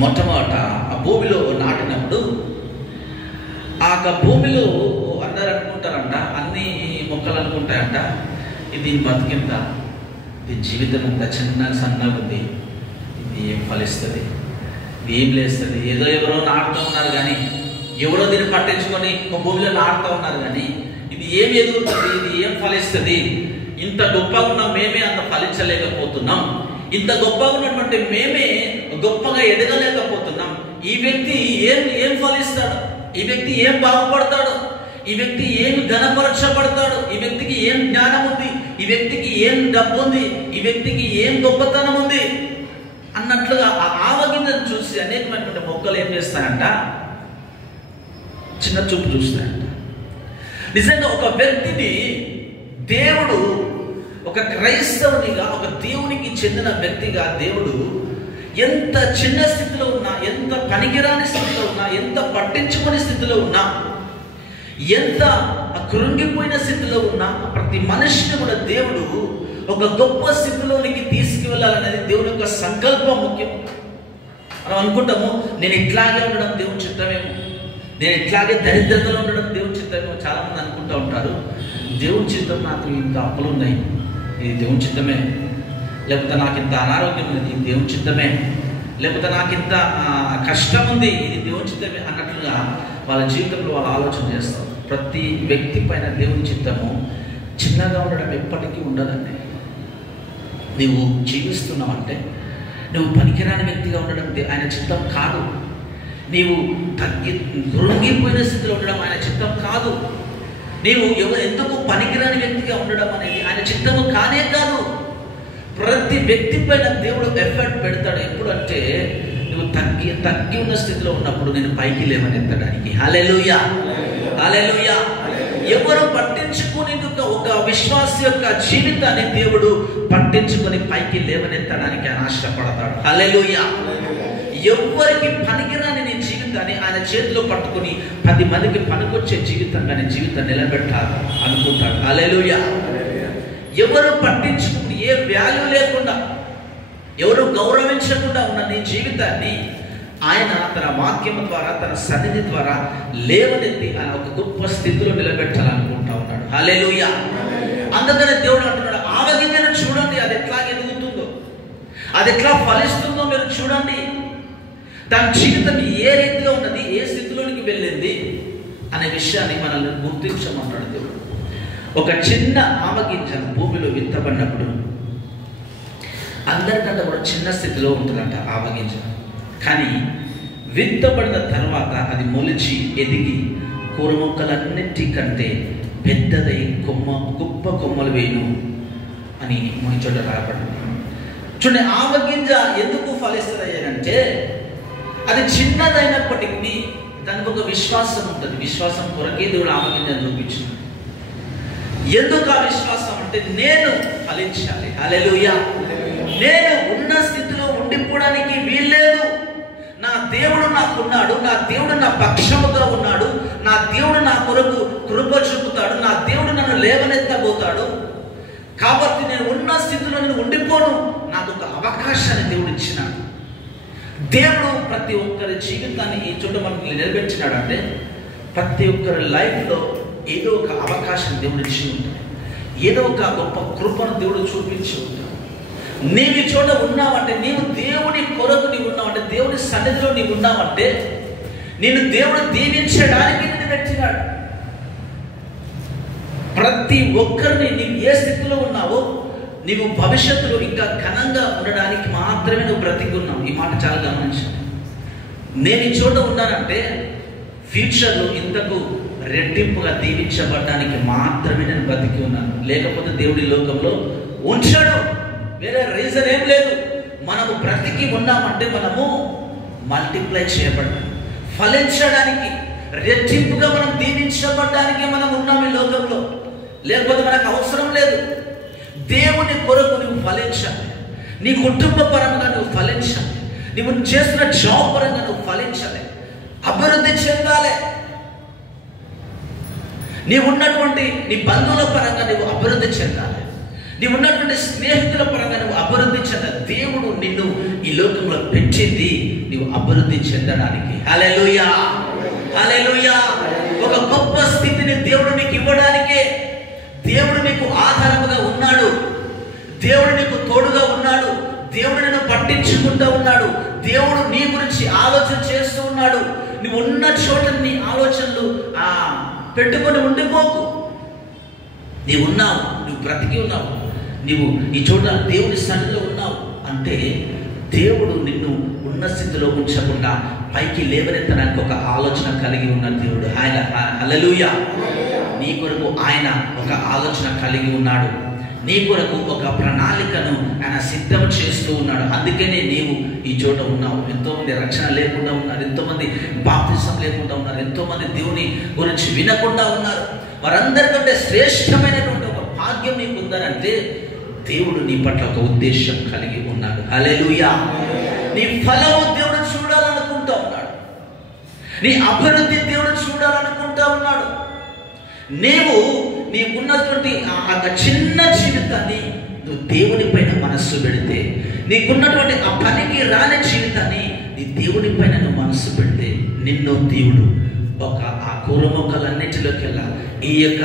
మొట్టమొదట ఆ భూమిలో నాటినప్పుడు ఆ భూమిలో అందరు అనుకుంటారంట, అన్ని మొక్కలు అనుకుంటాయంట, ఇది బతికింత, ఇది జీవితం అంత చిన్న సన్నగా ఉంది, ఇది ఏం ఫలిస్తుంది, ఇది ఏం లేస్తుంది. ఏదో ఎవరో నాటుతూ ఉన్నారు కానీ, ఎవరో దీన్ని పట్టించుకొని భూమిలో నాటుతూ ఉన్నారు కానీ ఇది ఏం ఎదుగుతుంది, ఇది ఏం ఫలిస్తుంది, ఇంత గొప్పగా ఉన్న మేమే అంత ఫలించలేకపోతున్నాం, ఇంత గొప్పగా ఉన్నటువంటి మేమే గొప్పగా ఎదగలేకపోతున్నాం. ఈ వ్యక్తి ఏం ఫలిస్తాడు, ఈ వ్యక్తి ఏం బాగుపడతాడు, ఈ వ్యక్తి ఏం ఘనపరచబడతాడు, ఈ వ్యక్తికి ఏం జ్ఞానం ఉంది, ఈ వ్యక్తికి ఏం డబ్బు ఉంది, ఈ వ్యక్తికి ఏం గొప్పతనం ఉంది అన్నట్లుగా ఆ ఆవగింజను చూసి అనేకమైనటువంటి మొక్కలు ఏం చేస్తాయంట, చిన్న చూపు చూస్తాయంట. నిజంగా ఒక వ్యక్తిని దేవుడు ఒక క్రైస్తవునిగా, ఒక దేవునికి చెందిన వ్యక్తిగా దేవుడు ఎంత చిన్న స్థితిలో ఉన్నా, ఎంత పనికిరాని స్థితిలో ఉన్నా, ఎంత పట్టించుకునే స్థితిలో ఉన్నా, ఎంత కృంగిపోయిన స్థితిలో ఉన్నా, ప్రతి మనిషిని కూడా దేవుడు ఒక గొప్ప స్థితిలోనికి తీసుకువెళ్ళాలనేది దేవుని యొక్క సంకల్పం ముఖ్యం. మనం అనుకుంటాము, నేను ఇట్లాగే ఉండడం దేవుని చిత్తమేమో, నేను ఇట్లాగే దరిద్రతలో ఉండడం దేవుని చిత్తమేమో. చాలామంది అనుకుంటూ ఉంటారు, దేవుని చిత్తం, నాకు ఇంత అప్పులు ఉన్నాయి, ఇది దేవుని చిత్తమే, లేకపోతే నాకు ఇంత అనారోగ్యం ఉంది, ఇది దేవుని చిత్తమే, లేకపోతే నాకు ఇంత కష్టం ఉంది, ఇది దేవుని చిత్తమే అన్నట్లుగా వాళ్ళ జీవితంలో వాళ్ళు ఆలోచన చేస్తారు. ప్రతి వ్యక్తి పైన దేవుని చిత్తము చిన్నగా ఉండడం ఎప్పటికీ ఉండదండి. నువ్వు జీవిస్తున్నావంటే నువ్వు పనికిరాని వ్యక్తిగా ఉండడం ఆయన చిత్తం కాదు. నీవు కృంగిపోయిన స్థితిలో ఉండడం ఆయన చిత్తం కాదు. నీవు ఎందుకు పనికిరాని వ్యక్తిగా ఉండడం అనేది ఆయన చిత్తము కానే కాదు. ప్రతి వ్యక్తి పైన దేవుడు ఎఫర్ట్ పెడతాడు. ఎప్పుడంటే నువ్వు తగ్గి ఉన్న స్థితిలో ఉన్నప్పుడు నేను పైకి లేవనెత్తడానికి. హల్లెలూయా. హల్లెలూయా. ఎవరు పట్టించుకునేందుకు ఒక విశ్వాస యొక్క జీవితాన్ని దేవుడు పట్టించుకొని పైకి లేవనెత్తడానికి ఆయన ఆశపడతాడు. హల్లెలూయా. ఎవరికి పనికిరాని నీ జీవితాన్ని ఆయన చేతిలో పట్టుకుని 10 మందికి పనికొచ్చే జీవితంగా నీ జీవితాన్ని నిలబెట్టాలి అనుకుంటాడు. హల్లెలూయా. ఎవరు పట్టించుకుని ఏ వాల్యూ లేకుండా, ఎవరు గౌరవించకుండా ఉన్న నీ జీవితాన్ని ఆయన తన వాక్యం ద్వారా, తన సన్నిధి ద్వారా లేవనెత్తి ఆయన ఒక గొప్ప స్థితిలో నిలబెట్టాలనుకుంటా ఉన్నాడు. హల్లెలూయా. అందుకనే దేవుడు అంటున్నాడు, ఆవగింజను చూడండి, అది ఎట్లా ఎదుగుతుందో, అది ఎట్లా ఫలిస్తుందో మీరు చూడండి. దాని జీవితం ఏ రీతిగా ఉన్నది, ఏ స్థితిలోనికి వెళ్ళింది అనే విషయాన్ని మనల్ని గుర్తించమంటాడు దేవుడు. ఒక చిన్న ఆవగింజ భూమిలో విత్తబడినప్పుడు అందరికంటే కూడా చిన్న స్థితిలో ఉంటుందంట ఆవగింజ. కానీ విత్తబడిన తర్వాత అది మొలిచి ఎదిగి కూర మొక్కలన్నిటికంటే పెద్దదై గొప్ప కొమ్మలు వేయును అని మన చోట రాయబడింది. చూడండి, ఆవగింజ ఎందుకు ఫలిస్తుంది అంటే అది చిన్నదైనప్పటికీ దానికి ఒక విశ్వాసం ఉంటుంది. విశ్వాసం కొరకే దేవుడు ఆవగింజను చూపించింది. ఎందుకు ఆ విశ్వాసం అంటే నేను ఫలించాలి. హల్లెలూయా. నేను ఉన్న స్థితిలో ఉండిపోవడానికి వీల్లేదు. నా దేవుడు నాకున్నాడు, నా దేవుడు నా పక్షముగా ఉన్నాడు, నా దేవుడు నా కొరకు కృప చూపుతాడు, నా దేవుడు నన్ను లేవనెత్తబోతాడు. కాబట్టి నేను ఉన్న స్థితిలో నేను ఉండిపోను. నాకు ఒక అవకాశాన్ని దేవుడు ఇచ్చినాడు. దేవుడు ప్రతి ఒక్కరి జీవితాన్ని ఈ చోట మనకి నిలబెట్టినాడు. అంటే ప్రతి ఒక్కరి లైఫ్లో ఏదో ఒక అవకాశం దేవుడు ఇచ్చి ఉంటుంది. ఏదో ఒక గొప్ప కృపను దేవుడు చూపించి ఉంటాడు. నీవు ఈ చోట ఉన్నావంటే, నీవు దేవుని కొరకు నీవు ఉన్నావంటే, దేవుని సన్నిధిలో నీవు ఉన్నావంటే, నేను దేవుడు దీవించడానికి నిన్ను పెట్టినాడు. ప్రతి ఒక్కరిని నీవు ఏ స్థితిలో ఉన్నావో నీవు భవిష్యత్తులో ఇంకా ఘనంగా ఉండడానికి మాత్రమే నువ్వు బ్రతికి ఉన్నావు. ఈ మాట చాలా గమనించండి. నేను ఈ చోట ఉన్నానంటే ఫ్యూచర్లో ఇంతకు రెట్టింపుగా దీవించబడడానికి మాత్రమే నేను బ్రతికి ఉన్నాను. లేకపోతే దేవుడి లోకంలో ఉంచాడు. వేరే రీజన్ ఏం లేదు. మనము బ్రతికి ఉన్నామంటే మనము మల్టిప్లై చేయబడ్డాం, ఫలించడానికి, రెట్టింపుగా మనం దీవించబడడానికి మనం ఉన్నాం ఈ లోకంలో. లేకపోతే మనకు అవసరం లేదు. దేవుని కొరకు నువ్వు ఫలించాలి. నీ కుటుంబ పరంగా నువ్వు ఫలించాలి. నువ్వు చేస్తున్న జాబ్ పరంగా నువ్వు ఫలించాలి, అభివృద్ధి చెందాలి. నీవు ఉన్నటువంటి నీ బంధువుల పరంగా నువ్వు అభివృద్ధి చెందాలి. నీవు ఉన్నటువంటి స్నేహితుల పరంగా నువ్వు అభివృద్ధి చెందాలి. దేవుడు నిన్ను ఈ లోకంలో పెట్టింది నువ్వు అభివృద్ధి చెందడానికి. హల్లెలూయా, హల్లెలూయా. ఒక గొప్ప స్థితిని దేవుడు నీకు ఇవ్వడానికే. దేవుడు నీకు ఆధారముగా ఉన్నాడు. దేవుడు నీకు తోడుగా ఉన్నాడు. దేవుడు నిన్ను పట్టించుకుంటూ ఉన్నాడు. దేవుడు నీ గురించి ఆలోచన చేస్తూ ఉన్నాడు. నువ్వు ఉన్న చోట నీ ఆలోచనలు పెట్టుకొని ఉండిపోకు. నీవు ఉన్నావు, నువ్వు బ్రతికి ఉన్నావు, నీవు ఈ చోట దేవుని సన్నిధిలో ఉన్నావు అంటే దేవుడు నిన్ను ఉన్న స్థితిలో ఉంచకుండా పైకి లేవనెత్తడానికి ఒక ఆలోచన కలిగి ఉన్న దేవుడు ఆయన. హల్లెలూయా. నీ కొరకు ఆయన ఒక ఆలోచన కలిగి ఉన్నాడు. నీ కొరకు ఒక ప్రణాళికను ఆయన సిద్ధం చేస్తూ ఉన్నాడు. అందుకనే నీవు ఈ చోట ఉన్నావు. ఎంతోమంది రక్షణ లేకుండా ఉన్నారు, ఎంతోమంది బాప్తిసం లేకుండా ఉన్నారు, ఎంతోమంది దేవుని గురించి వినకుండా ఉన్నారు. వారందరికంటే శ్రేష్టమైనటువంటి ఒక భాగ్యం నీకు ఉందనంటే దేవుడు నీ పట్ల ఒక ఉద్దేశం కలిగి ఉన్నాడు. హల్లెలూయా. నీ ఫలము దేవుడు చూడాలనుకుంటా ఉన్నాడు. నీ అభివృద్ధి దేవుడు చూడాలనుకుంటా ఉన్నాడు. నీ ఉన్నటువంటి ఆ చిన్న జీవితాన్ని నువ్వు దేవుని పైన మనస్సు పెడితే, నీకున్నటువంటి ఆ పనికి రాని జీవితాన్ని నీ దేవుని పైన నువ్వు మనస్సు పెడితే, నిన్ను దేవుడు ఒక ఆ కూర మొక్కలన్నిటిలోకెల్లా, ఈ యొక్క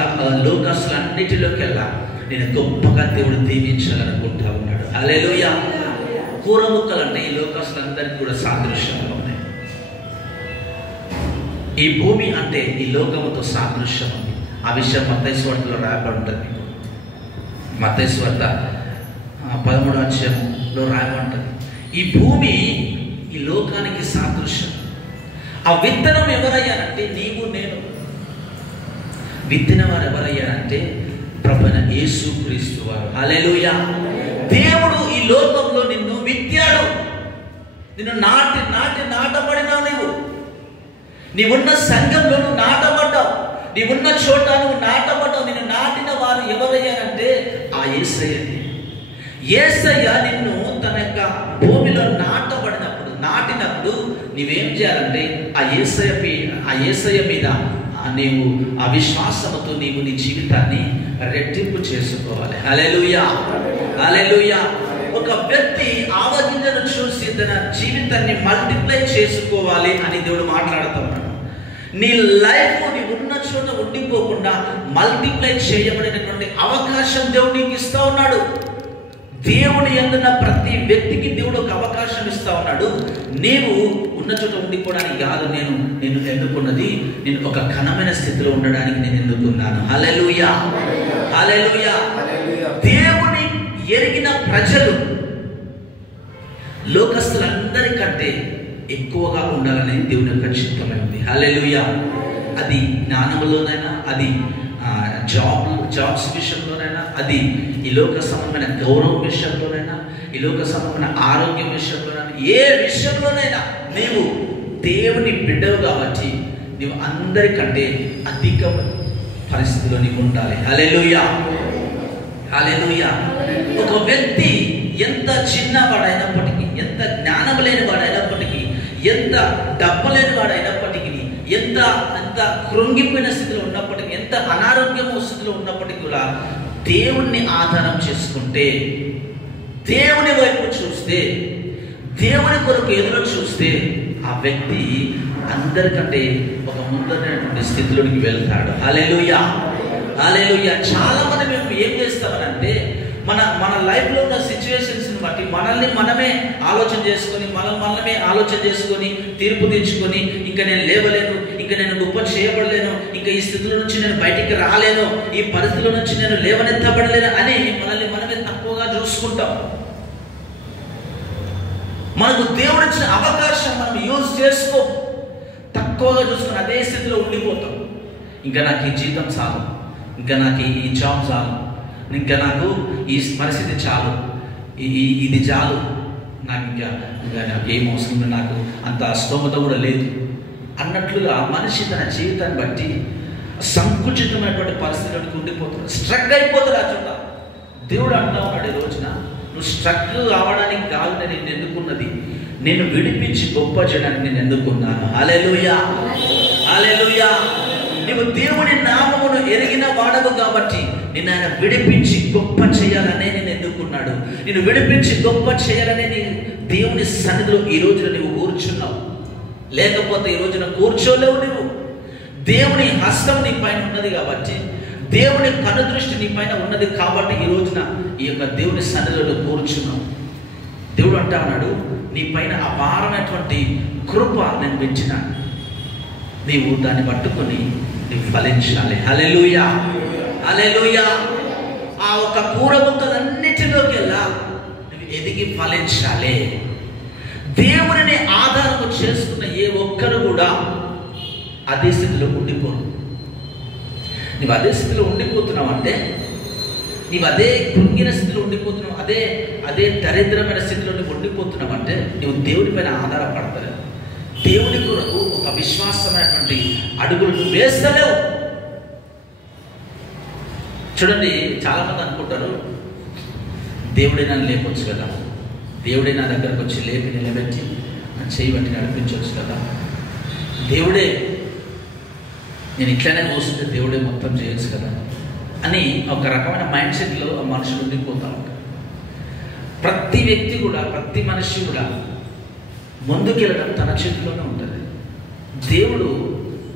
లోకస్తులన్నిటిలోకెల్లా నేను గొప్పగా దేవుడు దీవించాలనుకుంటా ఉన్నాడు. హల్లెలూయా. కూర మొక్కలు అంటే ఈ లోకస్తులందరికీ కూడా సాదృశ్యంగా ఉన్నాయి. ఈ భూమి అంటే ఈ లోకముతో సాదృశ్యం ఉంది. ఆ విషయం మత్తయి సువార్తలో రాయబడి ఉంటుంది. మీకు మత్తయి సువార్త 13వ అధ్యాయంలో రాయబడి ఉంటుంది. ఈ భూమి ఈ లోకానికి సాదృశ్యం. ఆ విత్తనం ఎవరయ్యారంటే నీవు నేను. విత్తిన వారు ఎవరయ్యారంటే ప్రభువైన యేసుక్రీస్తు వారు. హల్లెలూయా. దేవుడు ఈ లోకంలో నిన్ను విత్తాడు. నిన్ను నాటబడినావు. నీవున్న సంఘంలో నువ్వు నాటబడ్డావు. నీవున్న చోట నువ్వు నాటబడ్డావు. నిన్ను నాటిన వారు ఎవరయ్యారంటే ఆ యేసయ్యని. యేసయ్య నిన్ను తన యొక్క భూమిలో నాటినప్పుడు నీవేం చేయాలంటే ఆ యేసయ్య మీద నీవు ఆ విశ్వాసముతో నీవు నీ జీవితాన్ని రెట్టింపు చేసుకోవాలి. హల్లెలూయా, హల్లెలూయా. ఒక వ్యక్తి ఆవగింజను చూసి తన జీవితాన్ని మల్టిప్లై చేసుకోవాలి అని దేవుడు మాట్లాడుతున్నాడు. నీ లైఫ్ నీ ఉన్న చోట ఉండిపోకుండా మల్టిప్లై చేయబడినటువంటి అవకాశం దేవుడు నీకు ఇస్తా ఉన్నాడు. దేవుని యందున్న ప్రతి వ్యక్తికి దేవుడు ఒక అవకాశం ఇస్తా ఉన్నాడు. నీవు ఉన్న చోట ఉండిపోవడానికి కాదు నేను ఎన్నుకున్నది, నేను ఒక ఘనమైన స్థితిలో ఉండడానికి నేను ఎన్నుకున్నాను. హల్లెలూయా, హల్లెలూయా. దేవుని ఎరిగిన ప్రజలు లోకస్తులందరికంటే ఎక్కువగా ఉండాలని దేవుని యొక్క చిత్తమైంది. హల్లెలూయా. అది జ్ఞానంలోనైనా, అది జాబ్స్ విషయంలోనైనా, అది ఈ లోక సంబంధమైన గౌరవం విషయంలోనైనా, ఈ లోక సంబంధమైన ఆరోగ్యం విషయంలోనైనా, ఏ విషయంలోనైనా నీవు దేవుని బిడ్డవు కాబట్టి నీవు అందరికంటే అధిక పరిస్థితిలో నీవు ఉండాలి. హల్లెలూయా, హల్లెలూయా. ఒక వ్యక్తి ఎంత చిన్నవాడైనప్పటికీ, ఎంత జ్ఞానం లేని వాడైనప్పటికీ, ఎంత డబ్బు లేని వాడైనప్పటికీ, ఎంత కృంగిపోయిన స్థితిలో ఉన్నప్పటికీ, ఎంత అనారోగ్యము స్థితిలో ఉన్నప్పటికీ కూడా దేవుణ్ణి ఆధారం చేసుకుంటే, దేవుని వైపు చూస్తే, దేవుని కొరకు ఎదురు చూస్తే ఆ వ్యక్తి అందరికంటే ఒక ముందరైనటువంటి స్థితిలోకి వెళ్తాడు. హల్లెలూయా, హల్లెలూయా. చాలా మంది మేము ఏం చేస్తామనంటే మన లైఫ్లో ఉన్న సిచ్యువేషన్స్ని బట్టి మనమే ఆలోచన చేసుకొని తీర్పు తెచ్చుకొని ఇంకా నేను లేవలేను, ఇంకా నేను గొప్ప చేయబడలేను, ఇంకా ఈ స్థితిలో నుంచి నేను బయటికి రాలేను, ఈ పరిస్థితిలో నుంచి నేను లేవనెత్తబడలేను అని మనమే తక్కువగా చూసుకుంటాం. మనకు దేవుడు ఇచ్చిన అవకాశం మనం యూజ్ చేసుకో, తక్కువగా చూసుకుని అదే స్థితిలో ఉండిపోతాం. ఇంకా నాకు ఈ జీతం చాలు, ఇంకా నాకు ఈ జాబ్ చాలు, ఇంకా నాకు ఈ పరిస్థితి చాలు, ఇది చాలు, నాకు నాకు ఏం అవసరం, నాకు అంత స్తోమత కూడా లేదు అన్నట్లుగా మనిషి తన జీవితాన్ని బట్టి సంకుచితమైనటువంటి పరిస్థితులకు ఉండిపోతాడు, స్ట్రక్ అయిపోతాడు. ఆ చోట దేవుడు అంటా ఉన్నాడు ఈ రోజున, నువ్వు స్ట్రక్ కావడానికి కాదు నేను నిన్ను ఎన్నుకున్నది, నేను విడిపించి గొప్ప చేయడానికి నేను ఎన్నుకున్నాను. హల్లెలూయా, హల్లెలూయా. నువ్వు దేవుని నామమును ఎరిగిన వాడవు కాబట్టి నిన్ను ఆయన విడిపించి గొప్ప చేయాలనే నేను ఎన్నుకున్నాడు. నేను విడిపించి గొప్ప చేయాలనే నీ దేవుని సన్నిధిలో ఈ రోజున నువ్వు కూర్చున్నావు, లేకపోతే ఈ రోజున కూర్చోలేవు. నువ్వు దేవుని హస్తం నీ పైన ఉన్నది కాబట్టి, దేవుని కనుదృష్టి నీ పైన ఉన్నది కాబట్టి ఈ రోజున ఈ యొక్క దేవుని సన్నిధిలో కూర్చున్నావు. దేవుడు అంటా ఉన్నాడు, నీ పైన అపారమైనటువంటి కృప నేను పెంచినాను, నీవు దాన్ని పట్టుకొని నీవు ఫలించాలి. హల్లెలూయా, హల్లెలూయా. ఆ ఒక పూరముక్కలన్నిటిలోకి వెళ్ళా నువ్వు ఎదిగి ఫలించాలి. దేవుని ఆధారము చేసుకున్న ఏ ఒక్కరు కూడా అదే స్థితిలో ఉండిపోరు. నువ్వు అదే స్థితిలో ఉండిపోతున్నావు అంటే, నీవు అదే కృంగిన స్థితిలో ఉండిపోతున్నావు, అదే దరిద్రమైన స్థితిలో నువ్వు ఉండిపోతున్నావు అంటే నువ్వు దేవుడి పైన ఆధారపడతావు. దేవుని కొరకు ఒక విశ్వాసమైనటువంటి అడుగులు వేస్తలేవు. చూడండి, చాలామంది అనుకుంటారు, దేవుడే నన్ను లేపొచ్చు కదా, దేవుడే నా దగ్గరకు వచ్చి లేపి నిలబెట్టి నా చేయి బట్టి నడిపించవచ్చు కదా, దేవుడే నేను ఇట్లానే కూర్చుంటే దేవుడే మొత్తం చేయొచ్చు కదా అని ఒక రకమైన మైండ్ సెట్లో మనుషులు ఉండిపోతూ ఉంటారు. ప్రతి వ్యక్తి కూడా, ప్రతి మనిషి కూడా ముందుకెళ్ళడం తన చేతిలోనే ఉంటుంది. దేవుడు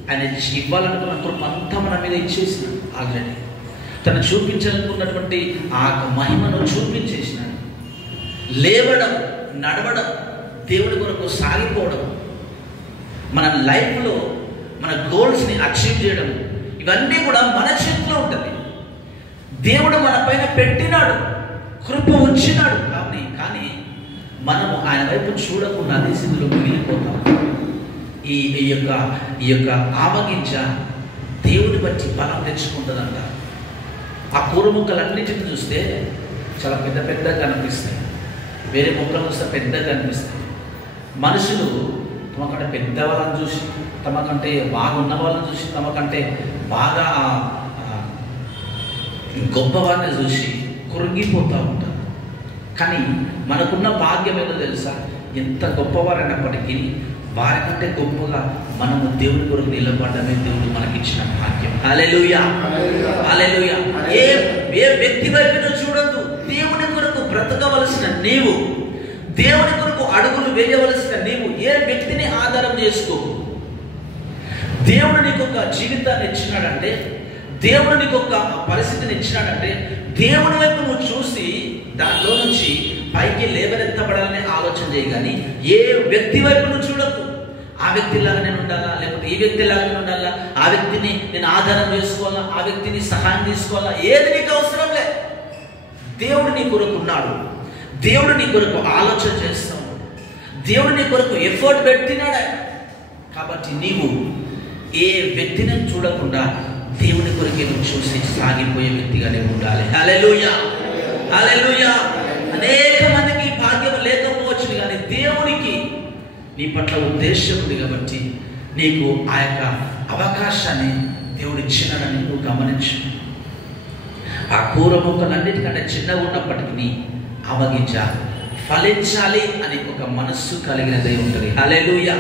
ఆయన ఇవ్వాలనుకున్న కృప అంతా మన మీద ఇచ్చేసినాడు ఆల్రెడీ. తను చూపించాలనుకున్నటువంటి ఆ మహిమను చూపించేసినాడు. లేవడం, నడవడం, దేవుడి కొరకు సాగిపోవడం, మన లైఫ్లో మన గోల్స్ని అచీవ్ చేయడం, ఇవన్నీ కూడా మన చేతిలో ఉంటుంది. దేవుడు మన పైన పెట్టినాడు, కృప ఉంచినాడు. కానీ మనము ఆయన వైపు చూడకుండా అదే స్థితిలో మిగిలిపోతాం. ఈ యొక్క ఆమగించ దేవుని బట్టి బలం తెచ్చుకుంటుందంట. ఆ కూర మొక్కలన్నిటిని చూస్తే చాలా పెద్ద పెద్దగా కనిపిస్తాయి, వేరే మొక్కలు చూస్తే పెద్దగా కనిపిస్తాయి. మనుషులు తమకంటే పెద్ద వాళ్ళని చూసి, తమకంటే బాగున్న వాళ్ళని చూసి, తమకంటే బాగా గొప్ప వాళ్ళని చూసి కృంగిపోతూ ఉంటారు. కానీ మనకున్న భాగ్యం ఏదో తెలుసా, ఎంత గొప్పవారైనప్పటికీ వారికంటే గొప్పగా మనము దేవుడి కొరకు నిలబడమే దేవుడు మనకిచ్చిన భాగ్యం. హల్లెలూయా, హల్లెలూయా. ఏ వ్యక్తి వైపును చూడొద్దు. దేవుని కొరకు బ్రతకవలసిన నీవు, దేవుని కొరకు అడుగులు వేయవలసిన నీవు ఏ వ్యక్తిని ఆధారం చేసుకో. దేవుడు నీకు ఒక జీవితాన్ని ఇచ్చినాడంటే, దేవుడు నీకు ఒక పరిస్థితిని ఇచ్చినాడంటే, దేవుని వైపు నువ్వు చూసి దాంట్లో నుంచి పైకి లేవనెత్తబడాలని ఆలోచన చేయి. కానీ ఏ వ్యక్తి వైపు నువ్వు చూడకు. ఆ వ్యక్తిలాగా నేను ఉండాలా, లేకపోతే ఈ వ్యక్తిలాగా నేను ఉండాలా, ఆ వ్యక్తిని నేను ఆధారం చేసుకోవాలా, ఆ వ్యక్తిని సహాయం తీసుకోవాలా, ఏది నీకు అవసరం లే. దేవుడు నీ కొరకు ఉన్నాడు, దేవుడు నీ కొరకు ఆలోచన చేస్తాడు, దేవుడు నీ కొరకు ఎఫర్ట్ పెట్టినాడు. కాబట్టి నీవు ఏ వ్యక్తిని చూడకుండా దేవుని కొరకే నువ్వు చూసి సాగిపోయే వ్యక్తిగానే ఉండాలి. హల్లెలూయా, హల్లెలూయా. అనేక మందికి భాగ్యం లేకపోవచ్చు, కానీ దేవునికి నీ పట్ల ఉద్దేశం ఉంది కాబట్టి నీకు ఆ యొక్క అవకాశాన్ని దేవుడు ఇచ్చినాడని నువ్వు గమనించు. ఆ కూర మొక్కలన్నిటికంటే చిన్నగా ఉన్నప్పటికీ అవగించ ఫలించాలి అని ఒక మనస్సు కలిగినదై ఉంటుంది. హల్లెలూయా.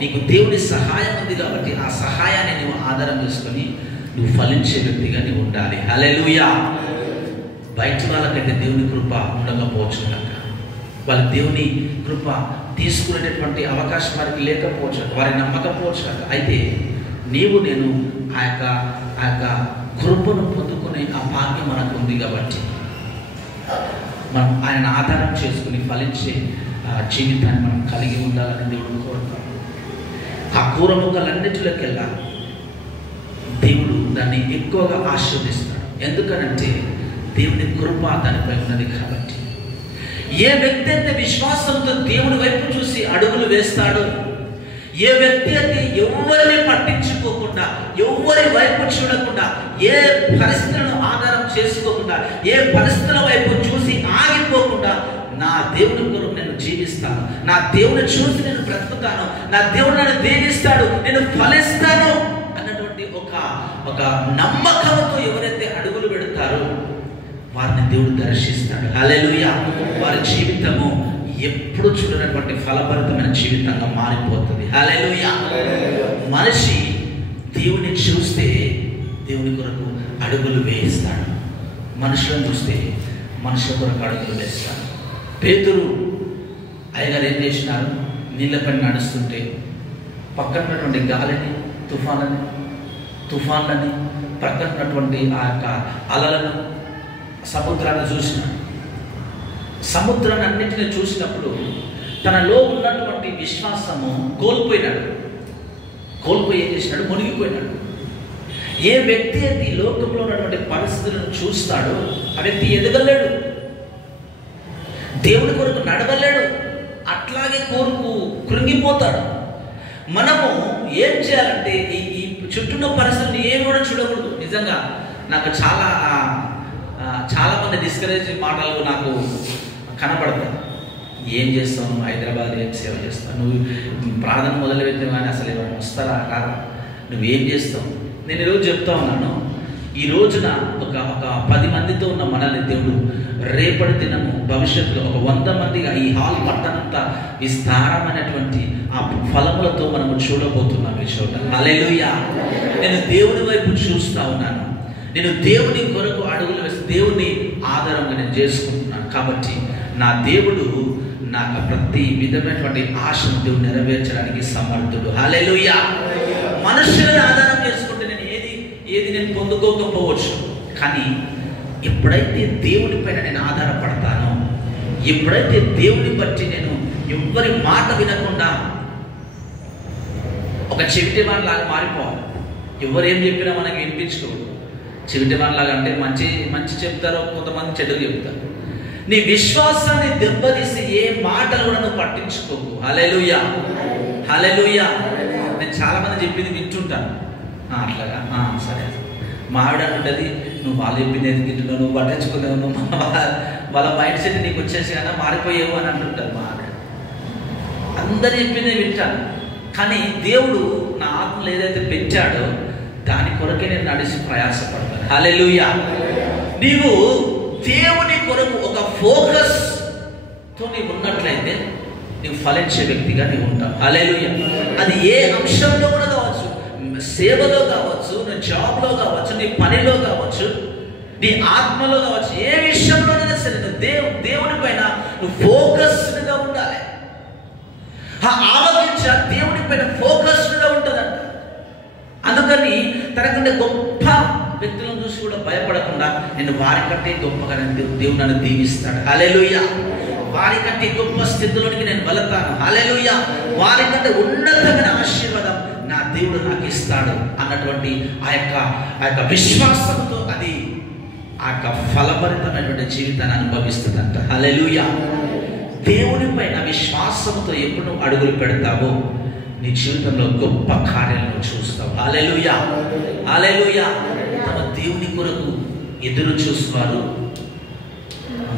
నీకు దేవుని సహాయం ఉంది కాబట్టి ఆ సహాయాన్ని నువ్వు ఆధారం చేసుకొని నువ్వు ఫలించే వ్యక్తిగా నువ్వు ఉండాలి. హల్లెలూయా. బయట వాళ్ళకైతే దేవుని కృప ఉండకపోవచ్చు కనుక, వాళ్ళ దేవుని కృప తీసుకునేటటువంటి అవకాశం వారికి లేకపోవచ్చు, వారిని నమ్మకపోవచ్చు కనుక. అయితే నీవు నేను ఆ యొక్క కృపను పొందుకునే ఆ భాగ్యం మనకు ఉంది కాబట్టి మనం ఆయన ఆధారం చేసుకుని ఫలించే జీవితాన్ని మనం కలిగి ఉండాలని దేవుడు కోరుతాడు. ఆ కూర ముక్కలన్నిటిలోకెల్లా దేవుడు దాన్ని ఎక్కువగా ఆశీర్వదిస్తాడు. ఎందుకనంటే దేవుని కృప దానిపై ఉన్నది కాబట్టి. ఏ వ్యక్తి అయితే విశ్వాసంతో దేవుని వైపు చూసి అడుగులు వేస్తాడో, ఏ వ్యక్తి అయితే ఎవరిని పట్టించుకోకుండా, ఎవరి వైపు చూడకుండా, ఏ పరిస్థితులను ఆధారం చేసుకోకుండా, ఏ పరిస్థితుల వైపు చూసి ఆగిపోకుండా, నా దేవుని కొరకు నేను జీవిస్తాను, నా దేవుని చూసి నేను బ్రతుకుతాను, నా దేవుడు నన్ను దీవిస్తాడు, నేను ఫలిస్తాను అన్నటువంటి ఒక నమ్మకంతో ఎవరైతే అడుగులు పెడతారో వారిని దేవుడు దర్శిస్తాడు. హల్లెలూయా. వారి జీవితము ఎప్పుడు చూడనటువంటి ఫలభరితమైన జీవితంగా మారిపోతుంది. హల్లెలూయా. మనిషి దేవుని చూస్తే దేవుని కొరకు అడుగులు వేయిస్తాడు, మనుషులను చూస్తే మనుషుల కొరకు అడుగులు వేస్తాడు. పేతురు అయ్యగారు ఏం చేసినారు? నీళ్ళపై నడుస్తుంటే పక్కన ఉన్నటువంటి గాలిని, తుఫాన్లని, పక్కన ఉన్నటువంటి ఆ యొక్క అలలను, సముద్రాన్ని చూసినాడు. సముద్రాన్ని అన్నింటినీ చూసినప్పుడు తనలో ఉన్నటువంటి విశ్వాసము కోల్పోయి ఏం చేసినాడు? మునిగిపోయినాడు. ఏ వ్యక్తి అయితే ఈ లోకంలో ఉన్నటువంటి పరిస్థితులను చూస్తాడో ఆ వ్యక్తి ఎదగలేడు, దేవుడి కొరకు నడవలేడు, అట్లాగే కృంగిపోతాడు. మనము ఏం చేయాలంటే ఈ చుట్టూ పరిస్థితులను ఏమి కూడా చూడకూడదు. నిజంగా నాకు చాలా మంది డిస్కరేజ్ మాటలు నాకు కనపడతాయి. ఏం చేస్తావు నువ్వు? హైదరాబాద్ ఏం సేవ చేస్తావు నువ్వు? ప్రార్థన మొదలు పెట్టిన కానీ అసలు ఏమైనా వస్తారా కాదా? నువ్వేం చేస్తావు? నేను ఈరోజు చెప్తా ఉన్నాను, ఈ రోజున ఒక 10 మందితో ఉన్న మనల్ని దేవుడు రేపటి దినము భవిష్యత్తులో ఒక 100 మందిగా ఈ హాల్ పట్టనంత విస్తారమైనటువంటి ఆ ఫలములతో మనము చూడబోతున్నాం ఈ చోట. హల్లెలూయా. నేను దేవుని వైపు చూస్తా ఉన్నాను, నేను దేవుని కొరకు అడుగులు వేసి దేవుని ఆధారంగా నేను చేసుకుంటున్నాను. కాబట్టి నా దేవుడు నాకు ప్రతి విధమైనటువంటి ఆశను దేవుడు నెరవేర్చడానికి సమర్థుడు. హల్లెలూయా. మనుషులను ఆధారం చేసుకుంటే నేను ఏది నేను పొందుకోకపోవచ్చు, కానీ ఎప్పుడైతే దేవుని పైన నేను ఆధారపడతానో, ఎప్పుడైతే దేవుని బట్టి నేను ఎవ్వరి మాట వినకుండా ఒక చెవిటి వాడిలాగా మారిపోవాలి. ఎవరేం చెప్పినా మనకి వినిపించుకోవాలి. చెవిటి వాడిలాగా అంటే మంచి చెప్తారో, కొంతమంది చెడుగా చెప్తారు. నీ విశ్వాసాన్ని దెబ్బతీసి ఏ మాటలు కూడా నువ్వు పట్టించుకోకు. హల్లెలూయా. హల్లెలూయా. నేను చాలా మంది చెప్పింది వింటుంటాను. అట్లాగా సరే, మా ఆవిడ ఉంటుంది, నువ్వు వాళ్ళు చెప్పింది ఎదుగుతున్నావు, నువ్వు పట్టించుకునేవు, నువ్వు వాళ్ళ మైండ్ సెట్ నీకు వచ్చేసి కన్నా మారిపోయావు అని అంటుంటారు మా ఆవిడ. అందరు చెప్పిందే వింటాను, కానీ దేవుడు నా ఆత్మలో ఏదైతే పెంచాడో దాని కొరకే నేను నడిచి ప్రయాసపడతాను. హల్లెలూయా. నీవు దేవుని కొరకు ఒక ఫోకస్తో నీవు ఉన్నట్లయితే నీవు ఫలించే వ్యక్తిగా నీవు ఉంటావు. హల్లెలూయా. అది ఏ అంశంలో కూడా కావచ్చు, సేవలో కావచ్చు, నీ జాబ్లో కావచ్చు, నీ పనిలో కావచ్చు, నీ ఆత్మలో కావచ్చు, ఏ విషయంలోనైనా సరే నువ్వు దేవుని పైన నువ్వు ఫోకస్డ్గా ఉండాలి. ఆలోచించ దేవుని పైన ఫోకస్డ్గా ఉంటుందంట. అందుకని తనకంటే గొప్ప వ్యక్తులను చూసి కూడా భయపడకుండా నేను వారికంటే గొప్పగా దేవుడు నన్ను దీవిస్తాడు. హల్లెలూయా. వారికంటే గొప్ప స్థితిలోనికి నేను వెళతాను. హల్లెలూయా. వారికంటే ఉన్నతమైన ఆశీర్వాదం నా దేవుడు నాకు ఇస్తాడు అన్నటువంటి ఆ యొక్క విశ్వాసంతో అది ఆ యొక్క ఫలభరితమైనటువంటి జీవితాన్ని అనుభవిస్తుందంట. హల్లెలూయా. దేవుని పైన విశ్వాసంతో ఎప్పుడు నువ్వు అడుగులు పెడతావో నీ జీవితంలో గొప్ప కార్యాలను చూస్తావు. హల్లెలూయా. హల్లెలూయా. తమ దేవుని కొరకు ఎదురు చూస్తున్నారు,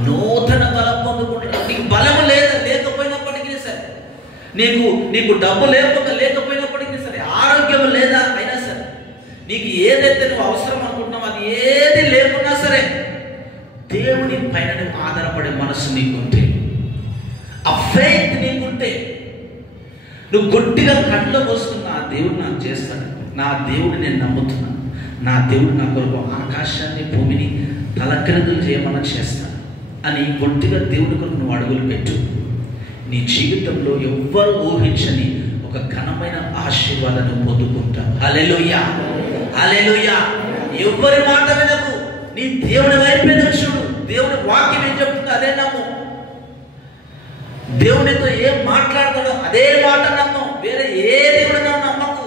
నూతన బలం పొందుకుంటున్నారు. నీకు బలము లేకపోయినప్పటికీ సరే, నీకు డబ్బు లేకపోయినప్పటికీ సరే, ఆరోగ్యం లేదా అయినా సరే, నీకు ఏదైతే నువ్వు అవసరం అనుకుంటున్నావు అది ఏది లేకున్నా సరే, దేవుని పైన నువ్వు ఆధారపడే మనసు నీకుంటే, ఆ ఫెయిత్ నీకుంటే, నువ్వు గట్టిగా కళ్ళు పోసుకున్న ఆ దేవుడు నాకు చేస్తాడు, నా దేవుడు నేను నమ్ముతున్నాను, నా దేవుడు నా కొరకు ఆకాశాన్ని భూమిని తలక్రిందులు చేయమని చేస్తాను అని గట్టిగా దేవుడి కొరకు నువ్వు అడుగులు పెట్టు. నీ జీవితంలో ఎవ్వరు ఊహించని ఒక ఘనమైన ఆశీర్వాదాన్ని పొందుకుంటావు. హల్లెలూయా. హల్లెలూయా. ఎవరి మాట వినకు, నీ దేవుని వైపే చూడు. దేవుని వాక్యం ఏం చెప్తుందో అదే నమ్ము. దేవునితో ఏం మాట్లాడతాడో అదే మాట నమ్ము. వేరే ఏది కూడా నమ్మకు.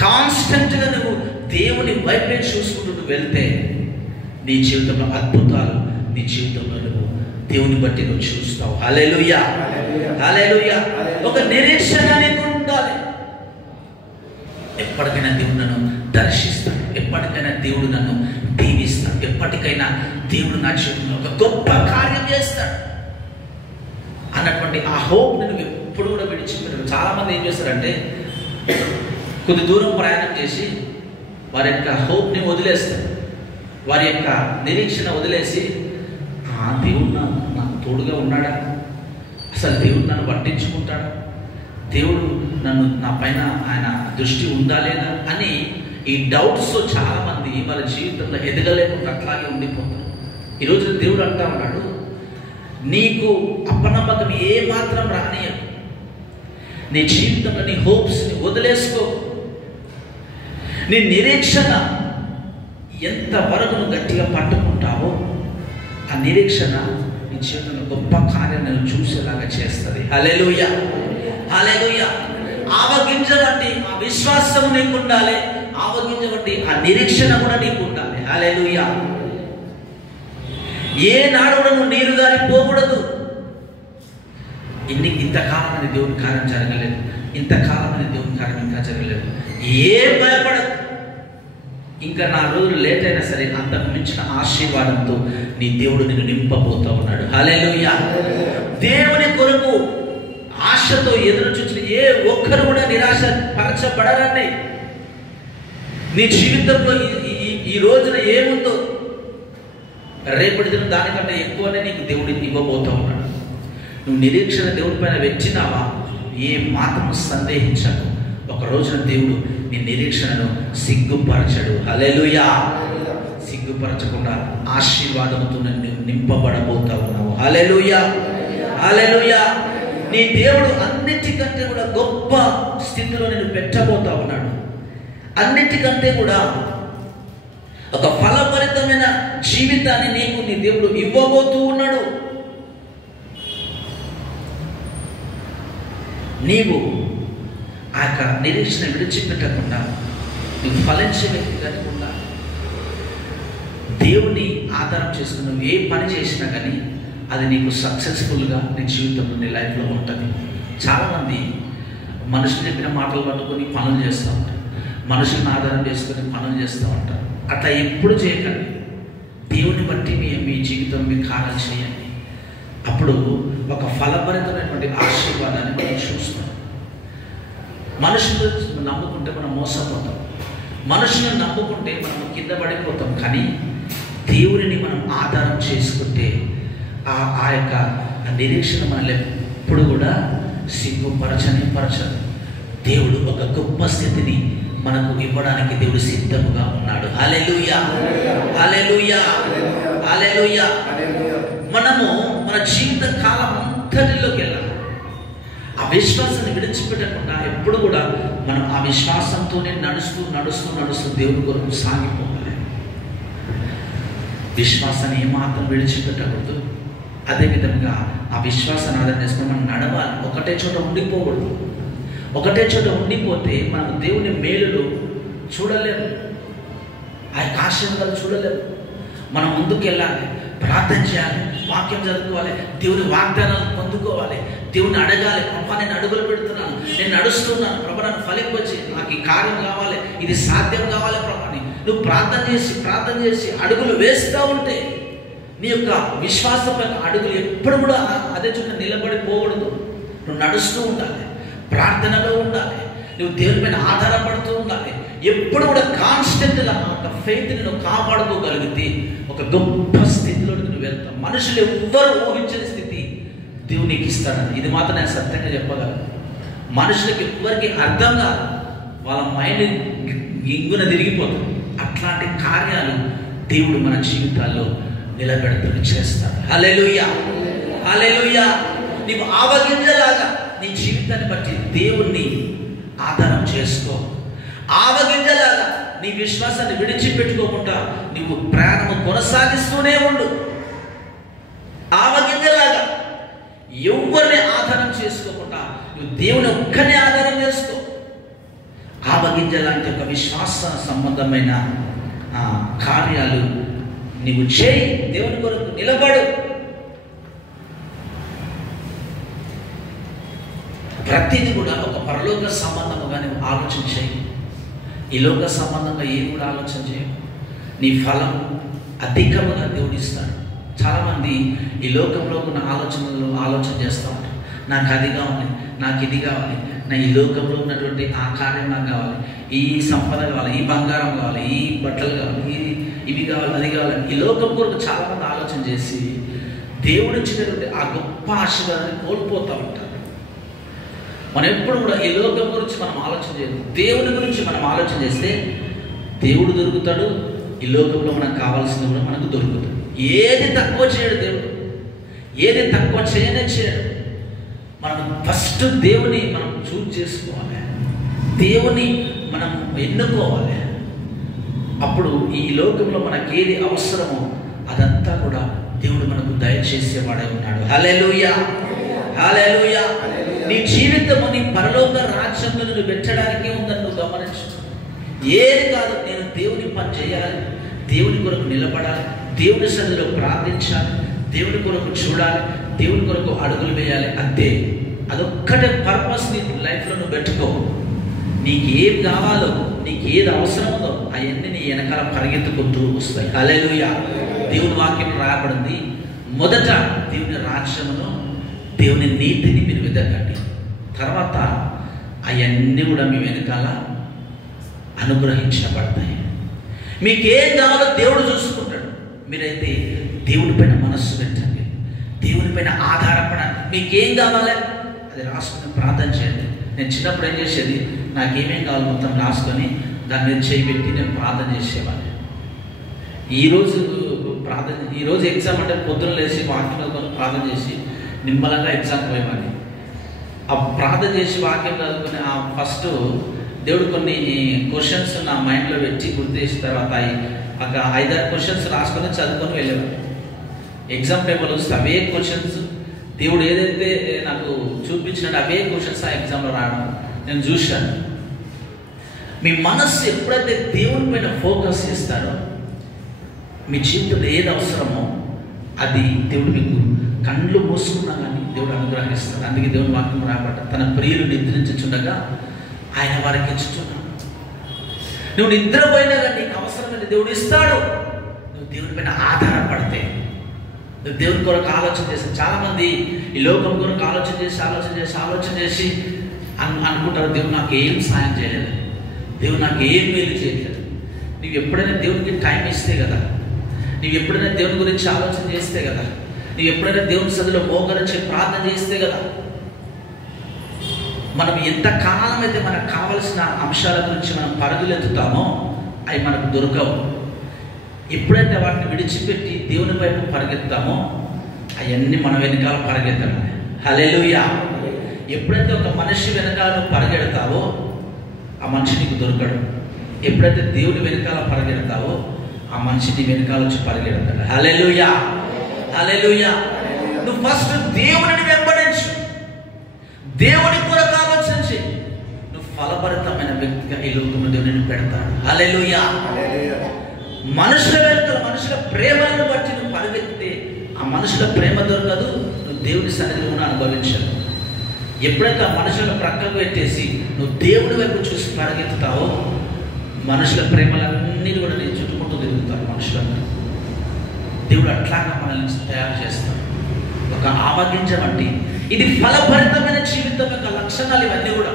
కాన్స్టెంట్గా నువ్వు దేవుని వైపే చూసుకుంటూ నువ్వు వెళ్తే నీ జీవితంలో అద్భుతాలు, నీ జీవితంలో నువ్వు దేవుని బట్టి నువ్వు చూస్తావు. హల్లెలూయా, హల్లెలూయా. ఒక నిరీక్షణ నీకు ఉండాలి. ఎప్పటికైనా దేవుడు నన్ను దర్శిస్తాడు, ఎప్పటికైనా దేవుడు నన్ను దీవిస్తాడు, ఎప్పటికైనా దేవుడు నా జీవితంలో ఒక గొప్ప కార్యం చేస్తాడు అన్నటువంటి ఆ హోప్ నువ్వు ఎప్పుడు కూడా విడిచిపెట్టరు. చాలామంది ఏం చేస్తారంటే కొద్ది దూరం ప్రయాణం చేసి వారి యొక్క హోప్ని వదిలేస్తారు, వారి యొక్క నిరీక్షణ వదిలేసి దేవుడు నాకు తోడుగా ఉన్నాడా, అసలు దేవుడు నన్ను పట్టించుకుంటాడా, దేవుడు నా పైన ఆయన దృష్టి ఉందా లేదా అని ఈ డౌట్స్ చాలామంది వాళ్ళ జీవితంలో ఎదగలేకుండా అట్లాగే ఉండిపోతారు. ఈరోజు దేవుడు అంటా ఉన్నాడు, నీకు అపనమ్మకం ఏ మాత్రం రానియదు. నీ జీవితంలో నీ హోప్స్ని వదిలేసుకో. నీ నిరీక్షణ ఎంతవరకు నువ్వు గట్టిగా పట్టుకుంటావో ఆ నిరీక్షణ నీ జీవితంలో గొప్ప కార్యం నేను చూసేలాగా చేస్తుంది. హల్లెలూయా, హల్లెలూయా. ఆవగింజ వంటి ఆ విశ్వాసం నీకు ఉండాలి, ఆవగింజ వంటి ఆ నిరీక్షణ కూడా నీకు ఉండాలి. హల్లెలూయా. ఏ నాడు కూడా నువ్వు నీరు గారిపోకూడదు. ఇంతకాలం అని దేవుని కార్యం జరగలేదు, ఇంతకాలం అని దేవుని కార్యం ఇంకా జరగలేదు. ఏం భయపడదు. ఇంకా నా రోజులు లేట్ అయినా సరే అంతకు మించిన ఆశీర్వాదంతో నీ దేవుడు నిన్ను నింపబోతా ఉన్నాడు. హల్లెలూయా. దేవుని కొరకు ఆశతో ఎదురు చూసిన ఏ ఒక్కరు కూడా నిరాశ పరచబడరండి. నీ జీవితంలో ఈ రోజున ఏముందో రేపటి దినం దానికంటే ఎక్కువనే నీకు దేవుడు ఇవ్వబోతా ఉన్నాడు. నువ్వు నిరీక్షణ దేవుడి పైన వెచ్చినావా, ఏ మాత్రం సందేహించకు. ఒక రోజున దేవుడు నీ నిరీక్షణను సిగ్గుపరచడు. హల్లెలూయా. సిగ్గుపరచకుండా ఆశీర్వాదంతో నువ్వు నింపబడబోతా ఉన్నావు. హల్లెలూయా, హల్లెలూయా. నీ దేవుడు అన్నిటికంటే కూడా గొప్ప స్థితిలో నేను పెట్టబోతా ఉన్నాడు. అన్నిటికంటే కూడా ఒక ఫలభరితమైన జీవితాన్ని నీకు నీ దేవుడు ఇవ్వబోతూ ఉన్నాడు. నీవు ఆ యొక్క నిరీక్షణ విడిచిపెట్టకుండా నువ్వు ఫలించే వ్యక్తిగా ఉండాలి. దేవుని ఆధారం చేసుకుని నువ్వు ఏ పని చేసినా కానీ అది నీకు సక్సెస్ఫుల్గా నీ జీవితంలో నీ లైఫ్లో ఉంటుంది. చాలామంది మనుషులు చెప్పిన మాటలు పట్టుకొని పనులు చేస్తూ ఉంటారు, మనుషులను ఆధారం చేసుకొని పనులు చేస్తూ ఉంటారు. అట్లా ఎప్పుడు చేయకండి. దేవుని బట్టి మీ జీవితం మీ కార్యాలు చేయండి. అప్పుడు ఒక ఫలభరితమైనటువంటి ఆశీర్వాదాన్ని మనం చూస్తాం. మనుషులు నమ్ముకుంటే మనం మోసపోతాం, మనుషులను నమ్ముకుంటే మనం కింద పడిపోతాం. కానీ దేవుడిని మనం ఆధారం చేసుకుంటే ఆ యొక్క నిరీక్షణ మనల్ని ఎప్పుడు కూడా పరచదు. దేవుడు ఒక గొప్ప స్థితిని మనకు ఇవ్వడానికి దేవుడు సిద్ధముగా ఉన్నాడు. హల్లెలూయా, హల్లెలూయా, హల్లెలూయా. మనము మన జీవిత కాలం అంతటిలోకి వెళ్ళాలి. ఆ విశ్వాసాన్ని విడిచిపెట్టకుండా ఎప్పుడు కూడా మనం ఆ విశ్వాసంతోనే నడుస్తూ నడుస్తూ నడుస్తూ దేవుని కొరకు సాగిపోవాలి. విశ్వాసాన్ని ఏమాత్రం విడిచిపెట్టకూడదు. అదేవిధంగా ఆ విశ్వాసాన్ని ఆధారం చేసుకుని మనం నడవాలి. ఒకటే చోట ఉండిపోకూడదు. ఒకటే చోట ఉండిపోతే మనం దేవుని మేలులు చూడలేము, ఆ యొక్క ఆశీర్వాదాలు చూడలేము. మనం ముందుకు వెళ్ళాలి, ప్రార్థన చేయాలి, వాక్యం చదువుకోవాలి, దేవుని వాగ్దానాలు పొందుకోవాలి, దేవుని అడగాలి. ప్రభా నేను అడుగులు పెడుతున్నాను, నేను నడుస్తున్నాను, ప్రభా నన్ను ఫలింపొచ్చి నాకు ఈ కార్యం కావాలి, ఇది సాధ్యం కావాలి ప్రభాని. నువ్వు ప్రార్థన చేసి అడుగులు వేస్తూ ఉంటే నీ యొక్క విశ్వాసం యొక్క అడుగులు ఎప్పుడు కూడా అదే చోట నిలబడిపోకూడదు. నువ్వు నడుస్తూ ఉండాలి, ప్రార్థనలో ఉండాలి, నువ్వు దేవుని పైన ఆధారపడుతూ ఉండాలి. ఎప్పుడు కూడా కాన్స్టెంట్గా ఆ యొక్క ఫెయిత్ని నువ్వు కాపాడుకోగలిగితే ఒక గొప్ప స్థితిలోకి నువ్వు వెళ్తావు. మనుషులు ఎవ్వరు ఊహించని స్థితి దేవుడు నీకు ఇస్తాడని ఇది మాత్రం నేను సత్యంగా చెప్పగలను. మనుషులకి ఎవ్వరికి అర్థం కాదు, వాళ్ళ మైండ్ గింగున తిరిగిపోతుంది. అట్లాంటి కార్యాలు దేవుడు మన జీవితాల్లో నిలబెడుతూ చేస్తాడు. హల్లెలూయా, హల్లెలూయా. నీవు ఆవగింజలాగా నీ జీవితాన్ని బట్టి దేవుణ్ణి ఆధారం చేసుకో. ఆవగింజలాగా నీ ఈ విశ్వాసాన్ని విడిచిపెట్టుకోకుండా నువ్వు ప్రయాణము కొనసాగిస్తూనే ఉండు. ఆవగింజలాగా ఎవరిని ఆధారం చేసుకోకుండా నువ్వు దేవుని ఒక్కనే ఆధారం చేసుకో. ఆవగింజ లాంటి ఒక విశ్వాస సంబంధమైన కార్యాలు నీవు చేయి. దేవుని కొరకు నిలబడు. ప్రతిదీ కూడా ఒక పరలోక సంబంధముగా నువ్వు ఆలోచన చేయి. ఈ లోక సంబంధంగా ఏది కూడా ఆలోచన చేయ. నీ ఫలం అధికముగా దేవుడు ఇస్తాడు. చాలామంది ఈ లోకంలో ఉన్న ఆలోచన చేస్తూ ఉంటారు. నాకు అది కావాలి, నాకు ఇది కావాలి, నా ఈ లోకంలో ఉన్నటువంటి ఆ కార్యం నాకు కావాలి, ఈ సంపద కావాలి, ఈ బంగారం కావాలి, ఈ బట్టలు కావాలి, ఇవి కావాలి, అది కావాలి. ఈ లోకం కొరకు చాలామంది ఆలోచన చేసి దేవుడు ఇచ్చినటువంటి ఆ గొప్ప ఆశీర్వాదాన్ని కోల్పోతూ ఉంటారు. మనం ఎప్పుడు కూడా ఈ లోకం గురించి మనం ఆలోచన చేయదు. దేవుని గురించి మనం ఆలోచన చేస్తే దేవుడు దొరుకుతాడు. ఈ లోకంలో మనకు కావాల్సింది కూడా మనకు దొరుకుతుంది. ఏది తక్కువ చేయడు దేవుడు, ఏది తక్కువ చేయడు. మనం ఫస్ట్ దేవుని మనం చూజ్ చేసుకోవాలి, దేవుని మనం ఎన్నుకోవాలి. అప్పుడు ఈ లోకంలో మనకి ఏది అవసరమో అదంతా కూడా దేవుడు మనకు దయచేసేవాడే ఉన్నాడు. హల్లెలూయా, హల్లెలూయా. నీ జీవితము నీ పరలోక రాజ్యంలో నువ్వు పెట్టడానికి ఉందని నువ్వు గమనించు. ఏది కాదు, నేను దేవుని పని చేయాలి, దేవుని కొరకు నిలబడాలి, దేవుని సన్నిధిలో ప్రార్థించాలి, దేవుని కొరకు చూడాలి, దేవుని కొరకు అడుగులు వేయాలి, అంతే. అదొక్కటే పర్పస్ నీ లైఫ్లో నువ్వు పెట్టుకో. నీకు ఏం కావాలో, నీకు ఏది అవసరం ఉందో అవన్నీ నీ వెనకాల పరిగెత్తుకుంటూ వస్తాయి. హల్లెలూయా. దేవుని వాక్యం రాయబడింది, మొదట దేవుని రాజ్యమును దేవుని నీతిని మీరు వెతకండి, తర్వాత అవన్నీ కూడా మీ వెనకాల అనుగ్రహించబడతాయి. మీకేం కావాలో దేవుడు చూసుకుంటాడు. మీరైతే దేవుని పైన మనస్సు పెట్టండి, దేవుని పైన ఆధారపడండి. మీకేం కావాలో అది రాసుకుని ప్రార్థన చేయండి. నేను చిన్నప్పుడు ఏం చేసేది, నాకేమేం కావాలి మొత్తం రాసుకొని దాని మీద చేయి పెట్టి నేను ప్రార్థన చేసేవాడిని. ఈరోజు ఎగ్జామ్ అంటే పొద్దున లేచి వాక్యం ప్రార్థన చేసి నిమ్మలంగా ఎగ్జామ్ పోయేవాడిని. ఆ ప్రార్థన చేసి వాక్యం చదువుకుని ఆ ఫస్ట్ దేవుడు కొన్ని క్వశ్చన్స్ నా మైండ్లో పెట్టి గుర్తు చేసిన తర్వాత ఒక 5-6 క్వశ్చన్స్ రాసుకొని చదువుకొని వెళ్ళేవాడిని. ఎగ్జామ్ పేపర్లు వస్తే అవే క్వశ్చన్స్ దేవుడు ఏదైతే నాకు చూపించినట్టు అవే క్వశ్చన్స్ ఆ ఎగ్జామ్లో రావడం నేను చూశాను. మీ మనస్సు ఎప్పుడైతే దేవుని పైన ఫోకస్ చేస్తారో మీ జీవితంలో ఏది అవసరమో అది దేవుడు మీకు కళ్ళు మూసుకున్నా కానీ దేవుడు అనుగ్రహిస్తాడు. అందుకే దేవుని వాక్యం రాబట్ట తన ప్రియులు నిద్రించుచుండగా ఆయన వారికి ఇచ్చుచున్నాడు. నువ్వు నిద్రపోయినా కానీ నీకు అవసరమైన దేవుడు ఇస్తాడు. నువ్వు దేవుని పైన ఆధారపడితే, నువ్వు దేవుని కొరకు ఆలోచన చేస్తావు. చాలామంది ఈ లోకం కొరకు ఆలోచన చేసి అనుకుంటారు, దేవుడు నాకు ఏం సాయం చేయలేదు, దేవుడు నాకు ఏం మేలు చేయలేదు. నువ్వు ఎప్పుడైనా దేవునికి టైం ఇస్తే కదా, నువ్వు ఎప్పుడైనా దేవుని గురించి ఆలోచన చేస్తే కదా, నువ్వు ఎప్పుడైనా దేవుని సన్నిధిలో మోకరించి ప్రార్థన చేస్తే కదా, మనం ఎంతకాలం అయితే మనకు కావలసిన అంశాల గురించి మనం పరుగులెత్తుతామో అవి మనకు దొరకవు. ఎప్పుడైతే వాటిని విడిచిపెట్టి దేవుని వైపు పరిగెత్తామో అవన్నీ మన వెనకాల పరిగెత్తాలి. హల్లెలూయా. ఎప్పుడైతే ఒక మనిషి వెనకాల నువ్వు పరిగెడతావో ఆ మనిషి నీకు దొరకడు. ఎప్పుడైతే దేవుని వెనకాల పరిగెడతావో ఆ మనిషి నీ వెనకాల వచ్చి పరిగెడతాడు. హల్లెలూయా, హల్లెలూయా. నువ్వు ఫస్ట్ దేవుడిని వెంబడించు, దేవుని కొరకు ఆలోచన చేయి. నువ్వు ఫలభరితమైన వ్యక్తిగా ఈ లోకంలో దేవుడిని పెడతాడు. హల్లెలూయా. మనుషుల వెనుకల మనుషుల ప్రేమను బట్టి నువ్వు పరిగెత్తితే ఆ మనుషుల ప్రేమ దొరకదు, నువ్వు దేవుని సన్నిధిలో అనుభవించదు. ఎప్పుడైతే ఆ మనుషులను ప్రక్కకు పెట్టేసి నువ్వు దేవుడి వైపు చూసి పరిగెత్తుతావో మనుషుల ప్రేమలన్నీ కూడా నేను చుట్టుముట్టు తిరుగుతారు మనుషులందరూ. దేవుడు అట్లాగా మనల్ని తయారు చేస్తాడు. ఒక ఆవగింజ వంటి ఇది ఫలభరితమైన జీవితం యొక్క లక్షణాలు. ఇవన్నీ కూడా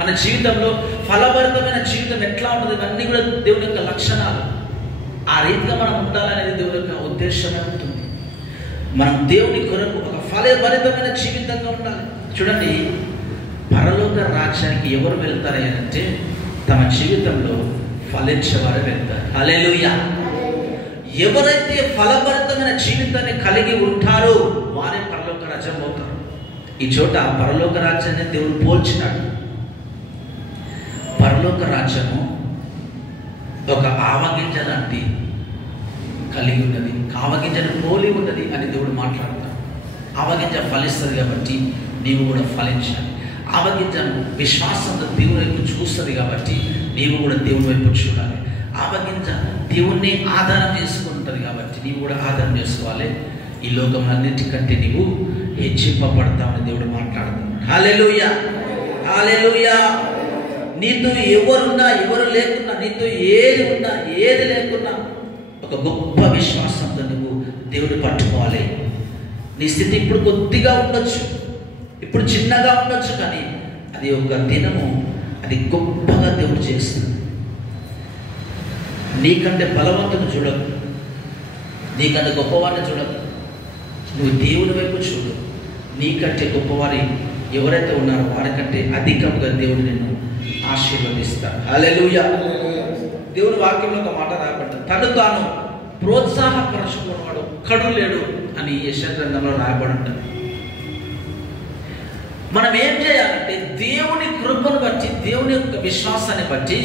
మన జీవితంలో ఫలభరితమైన జీవితం ఎట్లా ఉంటుంది, ఇవన్నీ కూడా దేవుని యొక్క లక్షణాలు. ఆ రీతిగా మనం ఉండాలనేది దేవుని యొక్క ఉద్దేశమే ఉంటుంది. మనం దేవుని కొరకు ఒక ఫలభరితమైన జీవితంగా ఉండాలి. చూడండి, పరలోక రాజ్యానికి ఎవరు వెళ్తారు అంటే తమ జీవితంలో ఫలించేవారు వెళ్తారు. హల్లెలూయా. ఎవరైతే ఫలభరితమైన జీవితాన్ని కలిగి ఉంటారో వారే పరలోక రాజ్యం పోతారు. ఈ చోట పరలోక రాజ్యాన్ని దేవుడు పోల్చినాడు. పరలోక రాజ్యము ఒక ఆవగింజ లాంటి కలిగి ఉన్నది, ఆవగింజను పోలి ఉన్నది అని దేవుడు మాట్లాడతాడు. ఆవగింజ ఫలిస్తుంది కాబట్టి నీవు కూడా ఫలించాలి. ఆవగింజ విశ్వాసంతో దేవుని వైపు చూస్తుంది కాబట్టి నీవు కూడా దేవుని వైపు చూడాలి. ఆవగింజ దేవుణ్ణి ఆధారం చేసుకుంటుంది కాబట్టి నీవు కూడా ఆధారం చేసుకోవాలి. ఈ లోకం అన్నిటికంటే నీవు హెచ్చింపబడతామని దేవుడు మాట్లాడుతున్నాడు. హల్లెలూయా, హల్లెలూయా. నీతో ఎవరున్నా ఎవరు లేకున్నా, నీతో ఏది ఉన్నా ఏది లేకున్నా ఒక గొప్ప విశ్వాసంతో నువ్వు దేవుడు పట్టుకోవాలి. నీ స్థితి ఇప్పుడు కొద్దిగా ఉండొచ్చు, ఇప్పుడు చిన్నగా ఉండొచ్చు, కానీ అది ఒక దినము అది గొప్పగా దేవుడు చేస్తుంది. నీకంటే బలవంతుని చూడకు, నీకంటే గొప్పవాడిని చూడకు, నువ్వు దేవుని వైపు చూడు. నీకంటే గొప్పవారి ఎవరైతే ఉన్నారో వారికంటే అధికంగా దేవుడు నిన్ను ఆశీర్వదిస్తాడు. హల్లెలూయా. దేవుని వాక్యంలో ఒక మాట రాయబడ్డది, తను తాను ప్రోత్సాహపరచుకున్నవాడు ఒక్కడు లేడు అని యెషయా గ్రంథంలో రాయబడి ఉంటుంది. మనం ఏం చేయాలంటే దేవుని కృపను బట్టి, దేవుని యొక్క విశ్వాసాన్ని బట్టి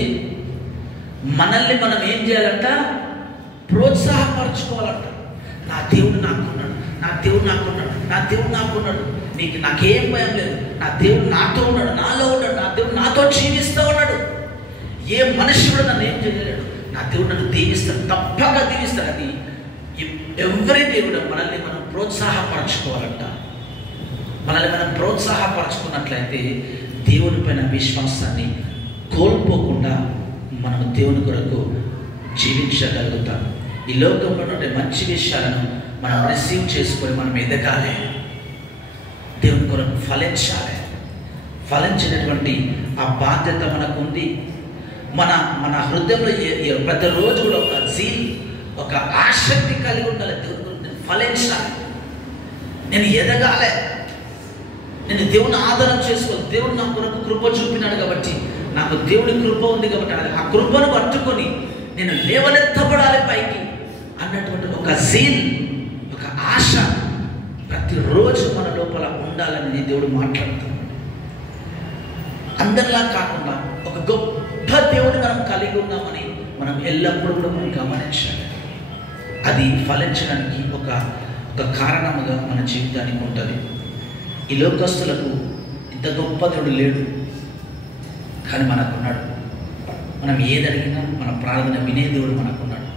మనల్ని మనం ఏం చేయాలంట, ప్రోత్సాహపరచుకోవాలంట. నా దేవుడు నాకున్నాడు, నా దేవుడు నాకున్నాడు, నా దేవుడు నాకున్నాడు, నాకేం భయం లేదు, నా దేవుడు నాతో ఉన్నాడు, నాలో ఉన్నాడు, నా దేవుడు నాతో జీవిస్తూ ఉన్నాడు, ఏ మనిషి కూడా నన్ను ఏం చేయలేడు, నా దేవుడు నన్ను దీవిస్తాడు, తప్పగా దీవిస్తాడు. అది ఎవరి దేవుడు మనల్ని మనం ప్రోత్సాహపరచుకోవాలంట. మనల్ని మనం ప్రోత్సాహపరచుకున్నట్లయితే దేవుని పైన విశ్వాసాన్ని కోల్పోకుండా మనం దేవుని కొరకు జీవించగలుగుతాం. ఈ లోకంలో ఉండే మంచి విషయాలను మనం రిసీవ్ చేసుకొని మనం ఎదగాలి, దేవుని కొరకు ఫలించాలి. ఫలించినటువంటి ఆ బాధ్యత మనకు ఉంది. మన హృదయంలో ప్రతిరోజు కూడా ఒక జీల్, ఒక ఆసక్తి కలిగి ఉండాలి. దేవుని కొరకు నేను ఫలించాలి, నేను ఎదగాలి, నేను దేవుని ఆధారం చేసుకోవాలి. దేవుడు నా కొరకు కృప చూపినాడు కాబట్టి, నాకు దేవుని కృప ఉంది కాబట్టి ఆ కృపను పట్టుకొని నేను లేవనెత్తబడాలి పైకి అన్నటువంటి ఒక జీల్, ఒక ఆశ ప్రతిరోజు మన లోపల ఉండాలని దేవుడు మాట్లాడుతున్నాడు. అందరిలా కాకుండా ఒక గొప్ప దేవుని మనం కలిగి ఉన్నామని మనం ఎల్లప్పుడూ కూడా మనం గమనించాలి. అది ఫలించడానికి ఒక కారణముగా మన జీవితానికి ఉంటుంది. ఈ లోకస్తులకు ఇంత గొప్ప దేవుడు లేడు, కానీ మనకున్నాడు. మనం ఏది అడిగినా మన ప్రార్థన వినే దేవుడు మనకున్నాడు.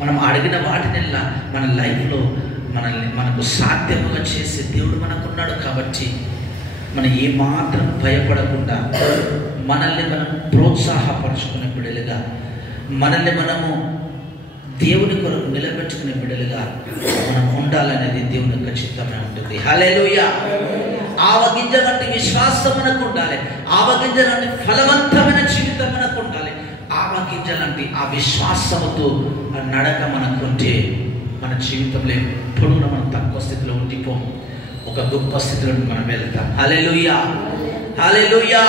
మనం అడిగిన వాటినెల్లా మన లైఫ్లో మనకు సాధ్యముగా చేసే దేవుడు మనకున్నాడు. కాబట్టి మనం ఏమాత్రం భయపడకుండా మనల్ని మనం ప్రోత్సాహపరచుకునే బిడ్డలుగా, మనల్ని మనము దేవుని కొరకు నిలబెట్టుకునే బిడ్డలుగా మనం ఉండాలనేది దేవుని యొక్క చిత్తమే ఉంటుంది. హల్లెలూయా. ఆవగింజ వంటి విశ్వాసం మనకు ఉండాలి, ఆవగింజ లాంటి ఫలవంతమైన జీవితం మనకు ఉండాలి. ఆవగింజ లాంటి ఆ విశ్వాసముతో నడక మనకుంటే మన జీవితంలో ఎప్పుడు మనం తక్కువ స్థితిలో ఉండిపోము, ఒక గొప్ప స్థితిలో మనం వెళ్తాం. హల్లెలూయా, హల్లెలూయా.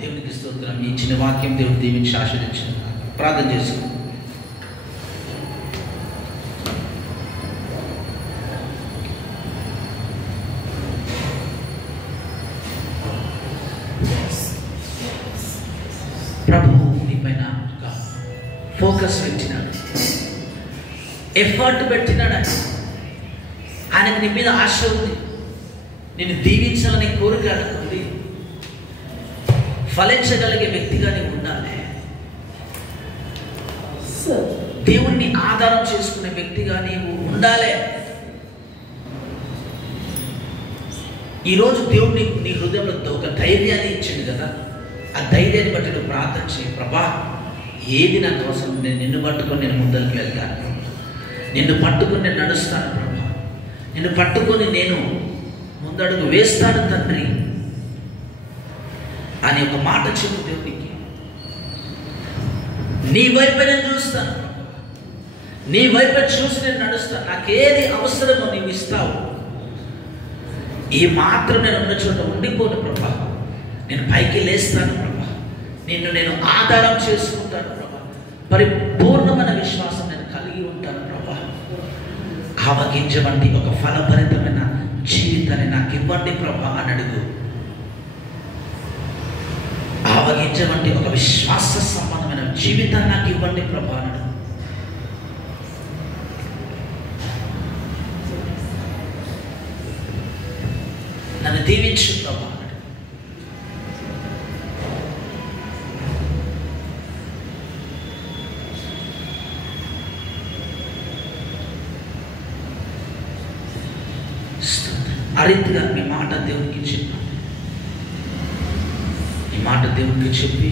దేవునికి స్తోత్రం. ఈ చిన్న వాక్యం దేవుడు దీవించి ఆశీర్వదించిన ప్రార్థన చేసుకుంటాం. ప్రభువు నీపైన ఒక ఫోకస్ పెట్టినాడు, ఎఫర్ట్ పెట్టినాడు. ఆయనకు నీ మీద ఆశ ఉంది, నేను దీవించాలని కోరిక ఉంది. ఫలించగలిగే వ్యక్తిగా నీవు ఉండాలి, దేవుణ్ణి ఆధారం చేసుకునే వ్యక్తిగా నీవు ఉండాలి. ఈరోజు దేవుడిని నీ హృదయంలో ఒక ధైర్యాన్ని ఇచ్చింది కదా, ఆ ధైర్యాన్ని బట్టి నువ్వు ప్రార్థన చేయి. ప్రభా, ఏది నాకు అవసరం, నేను నిన్ను పట్టుకొని నేను ముందరికి వెళ్తాను, నిన్ను పట్టుకొని నేను నడుస్తాను ప్రభా, నిన్ను పట్టుకొని నేను ముందడుగు వేస్తాను తండ్రి అని ఒక మాట చెప్పు దేవునికి. నీ వైపే నేను చూస్తాను, నీ వైపే చూసి నేను నడుస్తాను, నాకేది అవసరమో నీవు ఇస్తావు. ఈ మాత్రం నేను ఉన్న చోట ఉండిపోను ప్రభా, నేను పైకి లేస్తాను ప్రభా, నిన్ను నేను ఆధారం చేసుకుంటాను ప్రభా, పరిపూర్ణమైన విశ్వాసం నేను కలిగి ఉంటాను ప్రభా. ఆవగించవంటి ఒక ఫలభరితమైన జీవితాన్ని నాకు ఇవ్వండి ప్రభా అని అడుగు. ఆవగించవంటి ఒక విశ్వాస సంబంధమైన జీవితాన్ని నాకు ఇవ్వండి ప్రభా అన్నాడు. నన్ను దీవించు ప్రభా అన్నాడు. ఆ రీతిగా మీ మాట దేవునికి చెప్పాను. ఈ మాట దేవునికి చెప్పి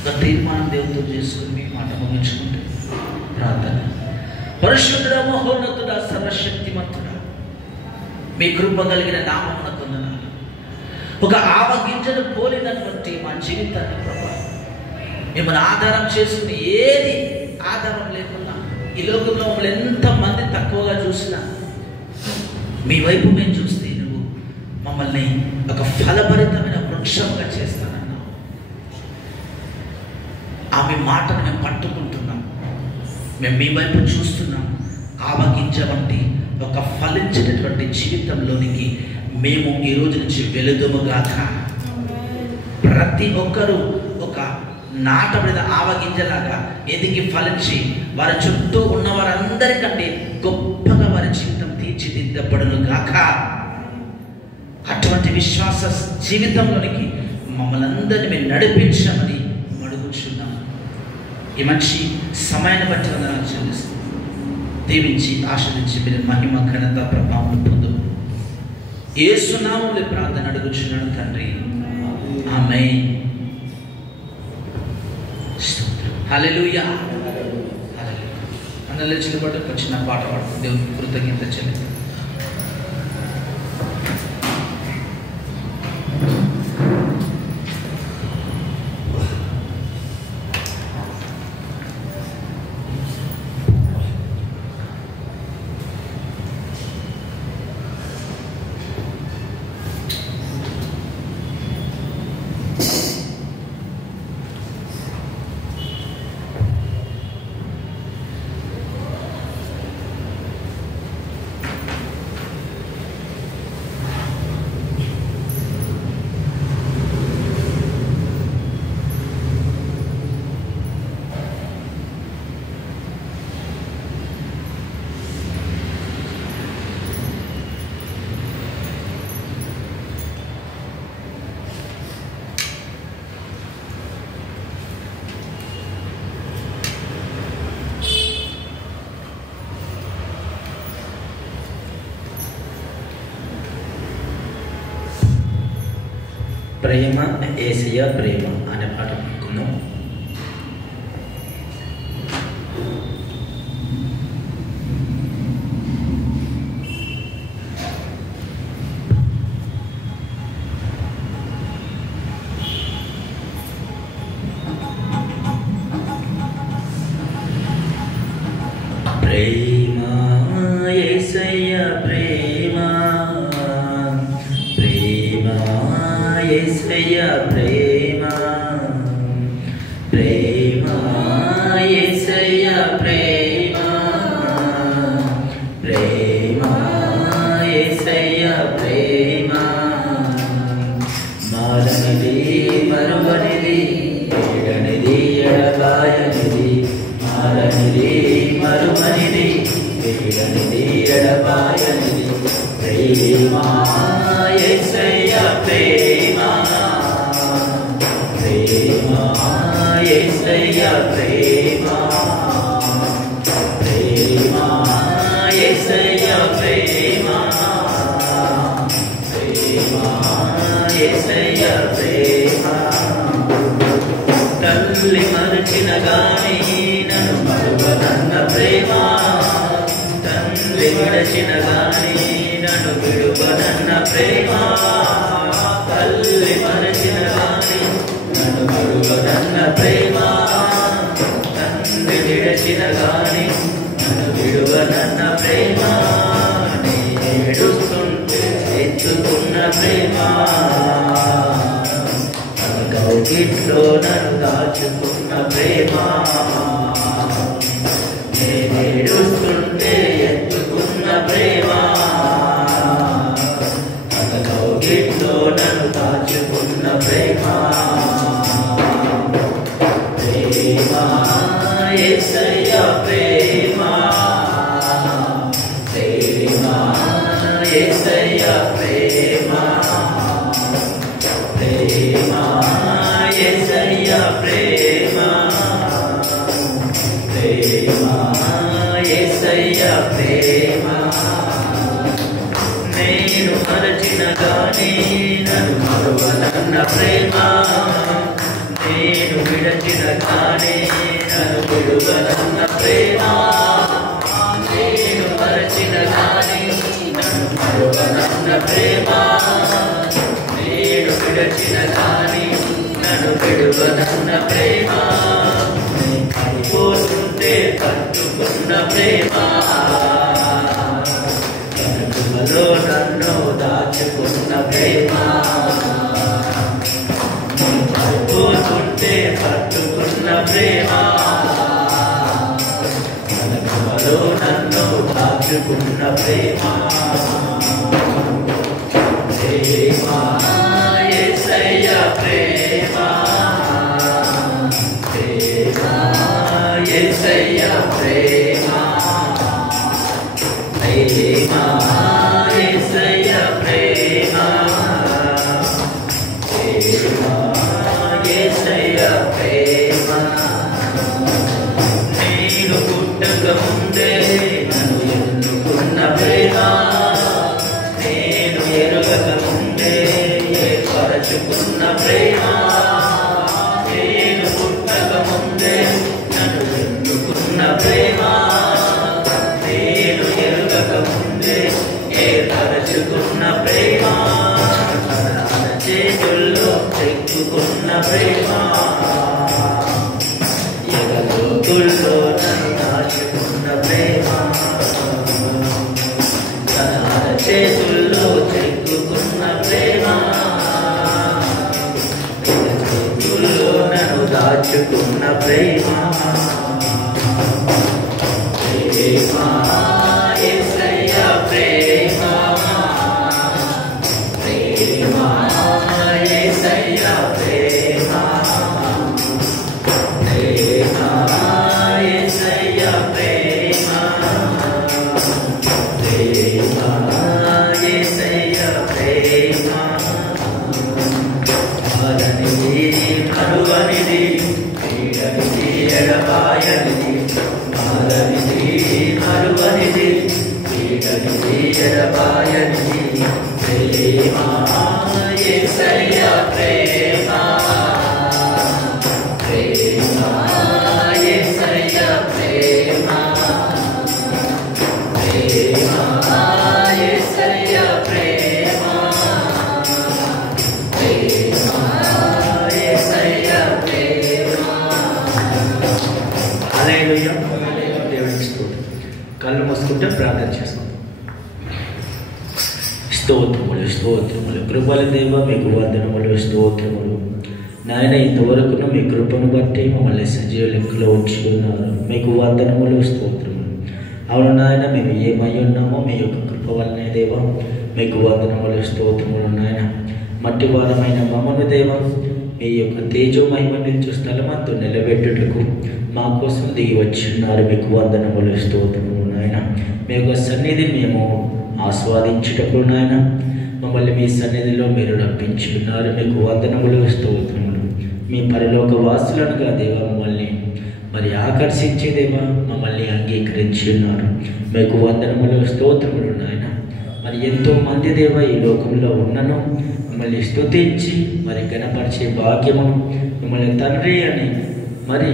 ఒక తీర్మానం దేవుడితో చేసుకుని మీ మాట ముగించుకుంటే ప్రార్థన. పరిశుద్ధుడా, మహోన్నతుడా, సర్వశక్తిమంతుడా, మీ కృప కలిగిన నామమునకు వందనాలు. ఒక ఆవగింజను పోలినటువంటి మా జీవితాన్ని ప్రభా మిమ్మల్ని ఆధారం చేసుకుని, ఏది ఆధారం లేకున్నా ఈ లోకంలో మమ్మల్ని ఎంతమంది తక్కువగా చూసినా మీ వైపు మేము చూస్తే నువ్వు మమ్మల్ని ఒక ఫలభరితమైన వృక్షంగా చేస్తానన్నావు. ఆమె మాటను మేము పట్టుకుంటున్నాం. మేము మీ వైపు చూస్తున్నాం. ఆవగింజ వంటి ఒక ఫలించేటటువంటి జీవితంలోనికి మేము ఈ రోజు నుంచి వెలుదుముగాక. ప్రతి ఒక్కరూ ఒక నాటబడిన ఆవగింజలాగా ఎదిగి ఫలించి వారి చుట్టూ ఉన్న వారందరికంటే గొప్పగా వారి జీవితం తీర్చిదిద్దబడును గాక. అటువంటి విశ్వాస జీవితంలోనికి మమ్మల్ని అందరినీ మేము నడిపించామని అడుగుచున్నాం. ఈ మంచి సమయాన్ని బట్టి వందనాలు చెల్లిస్తాం. దీవించి ఆశ్రయించి మీరు మహిమ ఘనత ప్రభావం పొందు. యేసు నామములో ప్రార్థన అడుగుచున్నాను తండ్రి, ఆమేన్. హల్లెలూయా, హల్లెలూయా. అందరూ చిన్నపాటు ఒక చిన్న పాట పాడుతుంది. దేవునికి కృతజ్ఞత చెల్లిస్తాం. ప్రేమ యేసయ్య ప్రేమ అనే పాట పాడుకుందాం. ప్రేమ యేసయ్య ప్రేమ, ప్రేమ యేసయ్య ప్రేమ, ప్రేమ యేసయ్య ప్రేమ, ప్రేమ యేసయ్య ప్రేమ. మారనిది మరువనిది, వేడనిది ఎడబాయనిది, మారనిది మరువనిది, వేడనిది ఎడబాయనిది. ప్రేమ యేసయ్య ప్రేమ, ప్రేమ యేసయ్య ప్రేమ, ప్రేమ యేసయ్య ప్రేమ, ప్రేమ యేసయ్య ప్రేమ. తల్లి మరచిన గాని నన్ను మరువనన్న ప్రేమ, తండ్రి విడచిన గాని నన్ను విడువనన్న ప్రేమ, తల్లి మరచిన గాని నన్ను మరువనన్న ప్రేమ, తండ్రి విడచిన గాని నన్ను విడువనన్న ప్రేమ, నేడుస్తుంటే ఎత్తుకున్న ప్రేమ, కౌగిట్లో నన్ను దాచుకున్న ప్రేమ, నేడుస్తుంటే ఎత్తుకున్న ప్రేమ, కౌగిట్లో నన్ను దాచుకున్న ప్రేమ. ప్రేమ యేసయ్య ప్రేమ ప్రేమ యేసయ్య ప్రేమ ప్రేమ యేసయ్య ప్రేమ ప్రేమ యేసయ్య ప్రేమ నేను మరచిన గాని నన్ను మరువనన్న ప్రేమ నేను విడచిన గాని నన్ను విడువనన్న ప్రేమ నేను మరచిన గాని నన్ను మరువనన్న ప్రేమ నేను విడచిన గాని నన్ను విడువనన్న ప్రేమ పోతుంటే పట్టుకున్న ప్రేమ కనుమలో నన్ను దాచుకున్న ప్రేమ పోతుంటే పట్టుకున్న ప్రేమ కనుమలో నన్ను దాచుకున్న ప్రేమ ప్రేమ యేసయ్య ప్రేమ ప్రేమ యేసయ్య ప్రేమ ప్రేమ యేసయ్య ప్రేమ ప్రేమ యేసయ్య ప్రేమ నేను పుట్టక ముందే నన్ను ఎన్నుకున్న ప్రేమ నేను ఎరుగక ముందే ఏర్పరచుకున్న ప్రేమ నేను పుట్టక ముందే నన్ను ఎన్నుకున్న ప్రేమ నేను ఎరుగక ముందే ఏర్పరచుకున్న ప్రేమ చేతుల్లో చెక్కుకున్న ప్రేమ ఎగలోతుల్లో నన్ను దాచుకున్న ప్రేమ చేతుల్లో చెక్కుకున్న ప్రేమ చేతుల్లో నన్ను దాచుకున్న ప్రేమ ప్రేమ యేసయ్య ప్రేమ ప్రేమ యేసయ్య ప్రేమ ప్రేమ యేసయ్య ప్రేమ ప్రేమ యేసయ్య ప్రేమ మరనిది మరువనిది పీడనిది ఎడబాయనిది మరనిది మరువనిది పీడనిది ఎడబాయనిది ప్రేమ యేసయ్య ప్రేమ ప్రేమ యేసయ్య ప్రేమ ప్రేమ యేసయ్య ప్రేమ ప్రేమ యేసయ్య ప్రేమ. హల్లెలూయా. దేవునికి స్తోత్రం. కళ్ళు మూసుకుంటే ప్రార్థన చేసుకుంటాం. స్తోత్రములు స్తోత్రములు కృపల దేవ మీకు వందనములు స్తోత్రములు నాయన ఇంతవరకును మీ కృపను బట్టి మమ్మల్ని సజీవ లెక్కలో ఉంచుకున్నారు. మీకు వందనములు స్తోత్రములు. అవును నాయన మేము ఏమై ఉన్నామో మీ యొక్క కృప వల్లనే దేవ మీకు వందనములు స్తోత్రములు. నాయన మట్టి వారమైన మమ్మను దేవ మీ యొక్క తేజోమహిమ నుంచి స్థలమంతా నిలబెట్టుటకు మా కోసం దిగి వచ్చి ఉన్నారు. మీకు వందనములు స్తోత్రములు. నాయన మీ యొక్క సన్నిధిని మేము ఆస్వాదించుటకు నాయన మమ్మల్ని మీ సన్నిధిలో మీరు రప్పించుకున్నారు. మీకు వందనములు స్తోత్రములు. మీ పరలోక వాసులనుగా దేవ మమ్మల్ని మరి ఆకర్షించే దేవ మమ్మల్ని అంగీకరించి ఉన్నారు. మీకు వందనములు స్తోత్రములు. నాయన మరి ఎంతో మంది దేవ ఈ లోకంలో ఉన్నను మిమ్మల్ని స్తుతించి మరి గణపరిచే భాగ్యమును మిమ్మల్ని తండ్రి అని మరి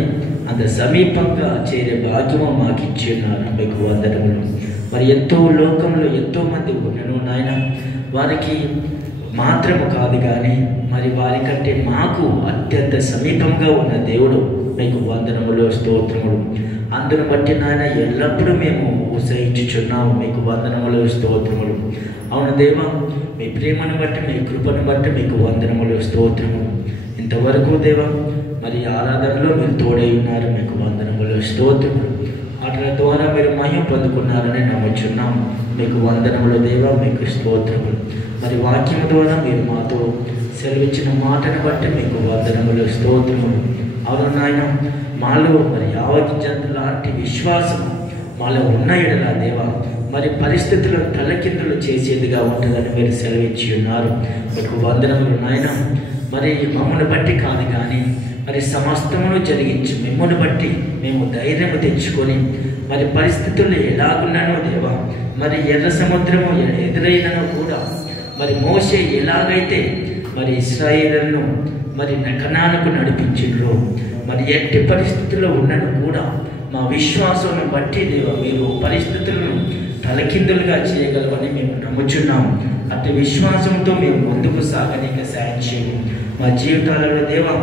అంత సమీపంగా చేరే భాగ్యము మాకు ఇచ్చి ఉన్నారు. మీకు వందనములు. మరి ఎంతో లోకంలో ఎంతో మంది ఉన్నను నాయన వారికి మాత్రము కాదు కానీ మరి వారికంటే మాకు అత్యంత సమీపంగా ఉన్న దేవుడు మీకు వందనములు స్తోత్రములు. అందును బట్టి నాయన ఎల్లప్పుడూ మేము ఉత్సహించుచున్నాము. మీకు వందనములు స్తోత్రములు. అవును దేవ మీ ప్రేమను బట్టి మీ కృపను బట్టి మీకు వందనములు స్తోత్రములు. ఇంతవరకు దేవ మరి ఆరాధనలో మీరు తోడై ఉన్నారు. మీకు వందనములు స్తోత్రములు. వాటి ద్వారా మీరు మహిమ పొందుకున్నారని నమ్ముచున్నాము. మీకు వందనములు దేవ మీకు స్తోత్రములు. మరి వాక్యం ద్వారా మీరు మాతో సెలవిచ్చిన మాటను బట్టి మీకు వందనములు స్తోత్రములు. అవును నాయన మాలో మరి యావత్ జంతు లాంటి విశ్వాసం మాలో ఉన్న ఎడలా దేవా మరి పరిస్థితులను తలకిందులు చేసేదిగా ఉంటుందని మీరు సెలవిచ్చి ఉన్నారు. మీకు వందనములు నాయన. మరి మమ్మల్ని బట్టి కాదు కానీ మరి సమస్తమును జరిగించి మిమ్మల్ని బట్టి మేము ధైర్యం తెచ్చుకొని మరి పరిస్థితులు ఎలాగున్నానో దేవా, మరి ఎర్ర సముద్రము ఎదురైనను కూడా మరి మోషే ఎలాగైతే మరి ఇశ్రాయేలును మరి కనానుకు నడిపించిండ్రో మరి ఎట్టి పరిస్థితుల్లో ఉన్నను కూడా మా విశ్వాసం బట్టి దేవా మీరు పరిస్థితులను తలకిందులుగా చేయగలవని మేము నమ్ముచున్నాము. అట్టి విశ్వాసంతో మేము ముందుకు సాగనీక సాయం చేయము. మా జీవితాలలో దేవా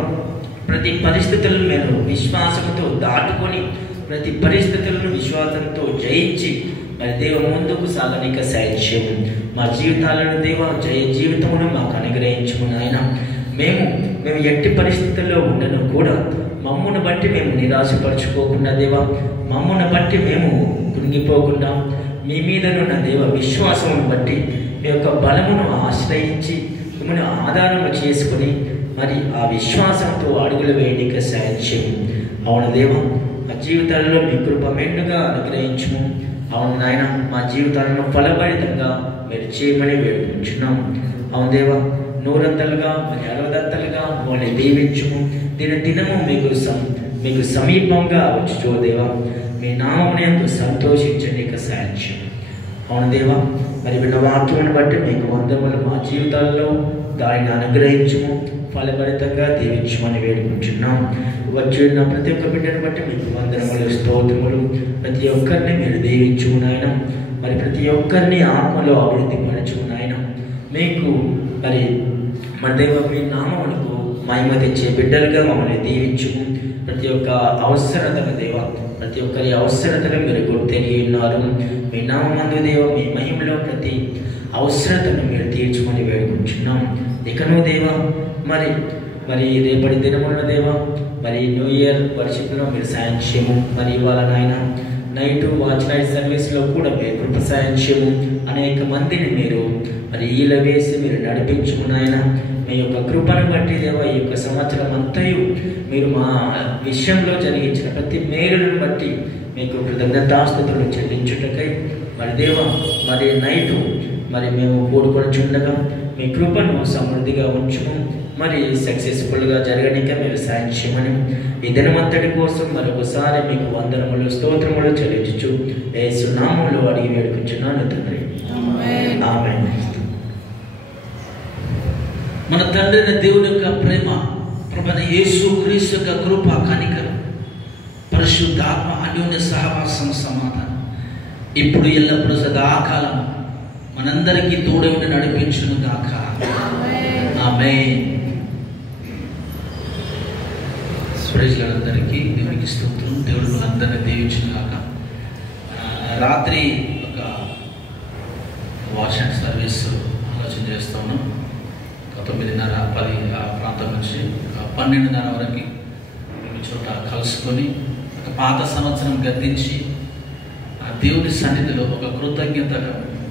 ప్రతి పరిస్థితులను మేము విశ్వాసంతో దాటుకొని ప్రతి పరిస్థితులను విశ్వాసంతో జయించి మరి దేవ ముందుకు సాగనీక సాయం చేయము. మా జీవితాలను దేవా జయ జీవితమును మాకు అనుగ్రహించము నాయన. మేము ఎట్టి పరిస్థితుల్లో ఉండను కూడా మమ్మను బట్టి మేము నిరాశపరచుకోకుండా దేవా, మమ్మను బట్టి మేము కృంగిపోకుండా మీ మీదనున్న దేవ విశ్వాసమును బట్టి మీ యొక్క బలమును ఆశ్రయించి మిమ్మల్ని ఆధారము చేసుకుని మరి ఆ విశ్వాసంతో అడుగులు వేయడానికి సాయం చేయము. అవును దేవా, మా జీవితాలలో మీ కృప మెండుగా అనుగ్రహించము. అవును నాయన, మా జీవితాలను ఫలభరితంగా మీరు చేయమని వేడుకుంటున్నాము. అవును దేవా, నూరంతలుగా మరి 60 వాళ్ళని దీవించుము. దినము మీకు సమీపంగా వచ్చుచో దేవా మీ నామమునందు సంతోషించండి సాయం చేయము. అవును దేవా, మరి విన్న వాక్యమును బట్టి మీకు వందములు మా జీవితాల్లో దానిని అనుగ్రహించము, ఫలభరితంగా దీవించమని వేడుకుంటున్నాం. వచ్చి ఉన్న ప్రతి ఒక్క బిడ్డను బట్టి మీకు వందనములు స్తోత్రములు. ప్రతి ఒక్కరిని మీరు దీవించుము నాయన. మరి ప్రతి ఒక్కరిని ఆత్మలో అభివృద్ధి పరచుము నాయన. మీకు మరి మన దేవ మీ నామమునకు మహిమ తెచ్చే బిడ్డలుగా మమ్మల్ని దీవించుము. ప్రతి ఒక్క అవసరతను దేవ, ప్రతి ఒక్కరి అవసరతను మీరు గుర్తెరిగి ఉన్నారు. మీ నామందు దేవ మీ మహిమలో ప్రతి అవసరతను మీరు తీర్చుకొని వేడుకుంటున్నాం. ఇకను దేవ మరి రేపటి దినమున దేవ మరి న్యూ ఇయర్ వర్షిప్లో మీరు సాయం చేయము. మరి ఇవాళ నాయన నైట్ వాచ్ నైట్ సర్వీస్లో కూడా మీరు కృప సాయం చేయము. అనేక మందిని మీరు మరి ఈల వేసి మీరు నడిపించుము నాయన. మీ యొక్క కృపను బట్టి దేవ ఈ యొక్క సంవత్సరం అంతయు మీరు మా విషయంలో జరిగించిన ప్రతి మేలులను బట్టి మీకు కృతజ్ఞతాస్తుతులు చెల్లించుటకై మరి దేవ మరి నైటు మరి మేము కూడుకొనిచుండగా మీ కృపను సమృద్ధిగా ఉంచుము. మరి సక్సెస్ఫుల్గా జరగనిక మీరు సాయం చేయమని ఈ దినమంతటి కోసం మరొకసారి మీకు వందనములు స్తోత్రములు చెల్లించు యేసు నామములో అడిగి వేడుకుంటున్నాను తండ్రి, ఆమేన్. మన తండ్రి అయిన దేవుని యొక్క ప్రేమ, ప్రభువైన యేసు క్రీస్తు యొక్క కృప, కనికరం, పరిశుద్ధాత్మ అన్యోన్య సహవాసం, సమాధానం ఇప్పుడు ఎల్లప్పుడూ సదాకాలం మనందరికీ తోడై ఉండి నడిపించును గాక. ఆమేన్. ప్రైజ్లందరికీ దేవునికి స్తోత్రం. దేవుడు మనందరినీ దీవించును గాక. రాత్రి ఒక వాష్ అండ్ సర్వీస్ ఆలోచన చేస్తూ ఉన్నాం. 9:30-10 ఆ ప్రాంతం నుంచి 12:30 వరకు మేము చోట కలుసుకొని ఒక పాత సంవత్సరం గద్దించి ఆ దేవుని సన్నిధిలో ఒక కృతజ్ఞత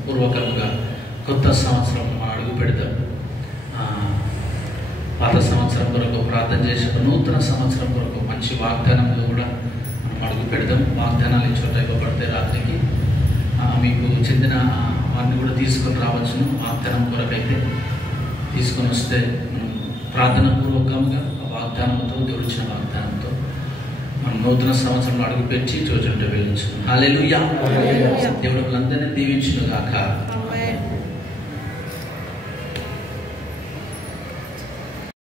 పూర్వకంగా కొత్త సంవత్సరం మనం అడుగు పెడతాం. పాత సంవత్సరం కొరకు ప్రార్థన చేసి నూతన సంవత్సరం కొరకు మంచి వాగ్దానంలో కూడా మనం అడుగు పెడతాం. వాగ్దానాలు ఈ చోట ఇవ్వబడితే రాత్రికి మీకు చెందిన వారిని కూడా తీసుకొని రావచ్చును. వాగ్దానం కొరకైతే తీసుకొని వస్తే మనం ప్రార్థన పూర్వకంగా ఆ వాగ్దానంతో, దేవుడు ఇచ్చిన వాగ్దానంతో మనం నూతన సంవత్సరంలో అడుగుపెట్టి చూచుంటే వెళ్ళచ్చు. హల్లెలూయా. దేవుడు అందరినీ దీవించును గాక.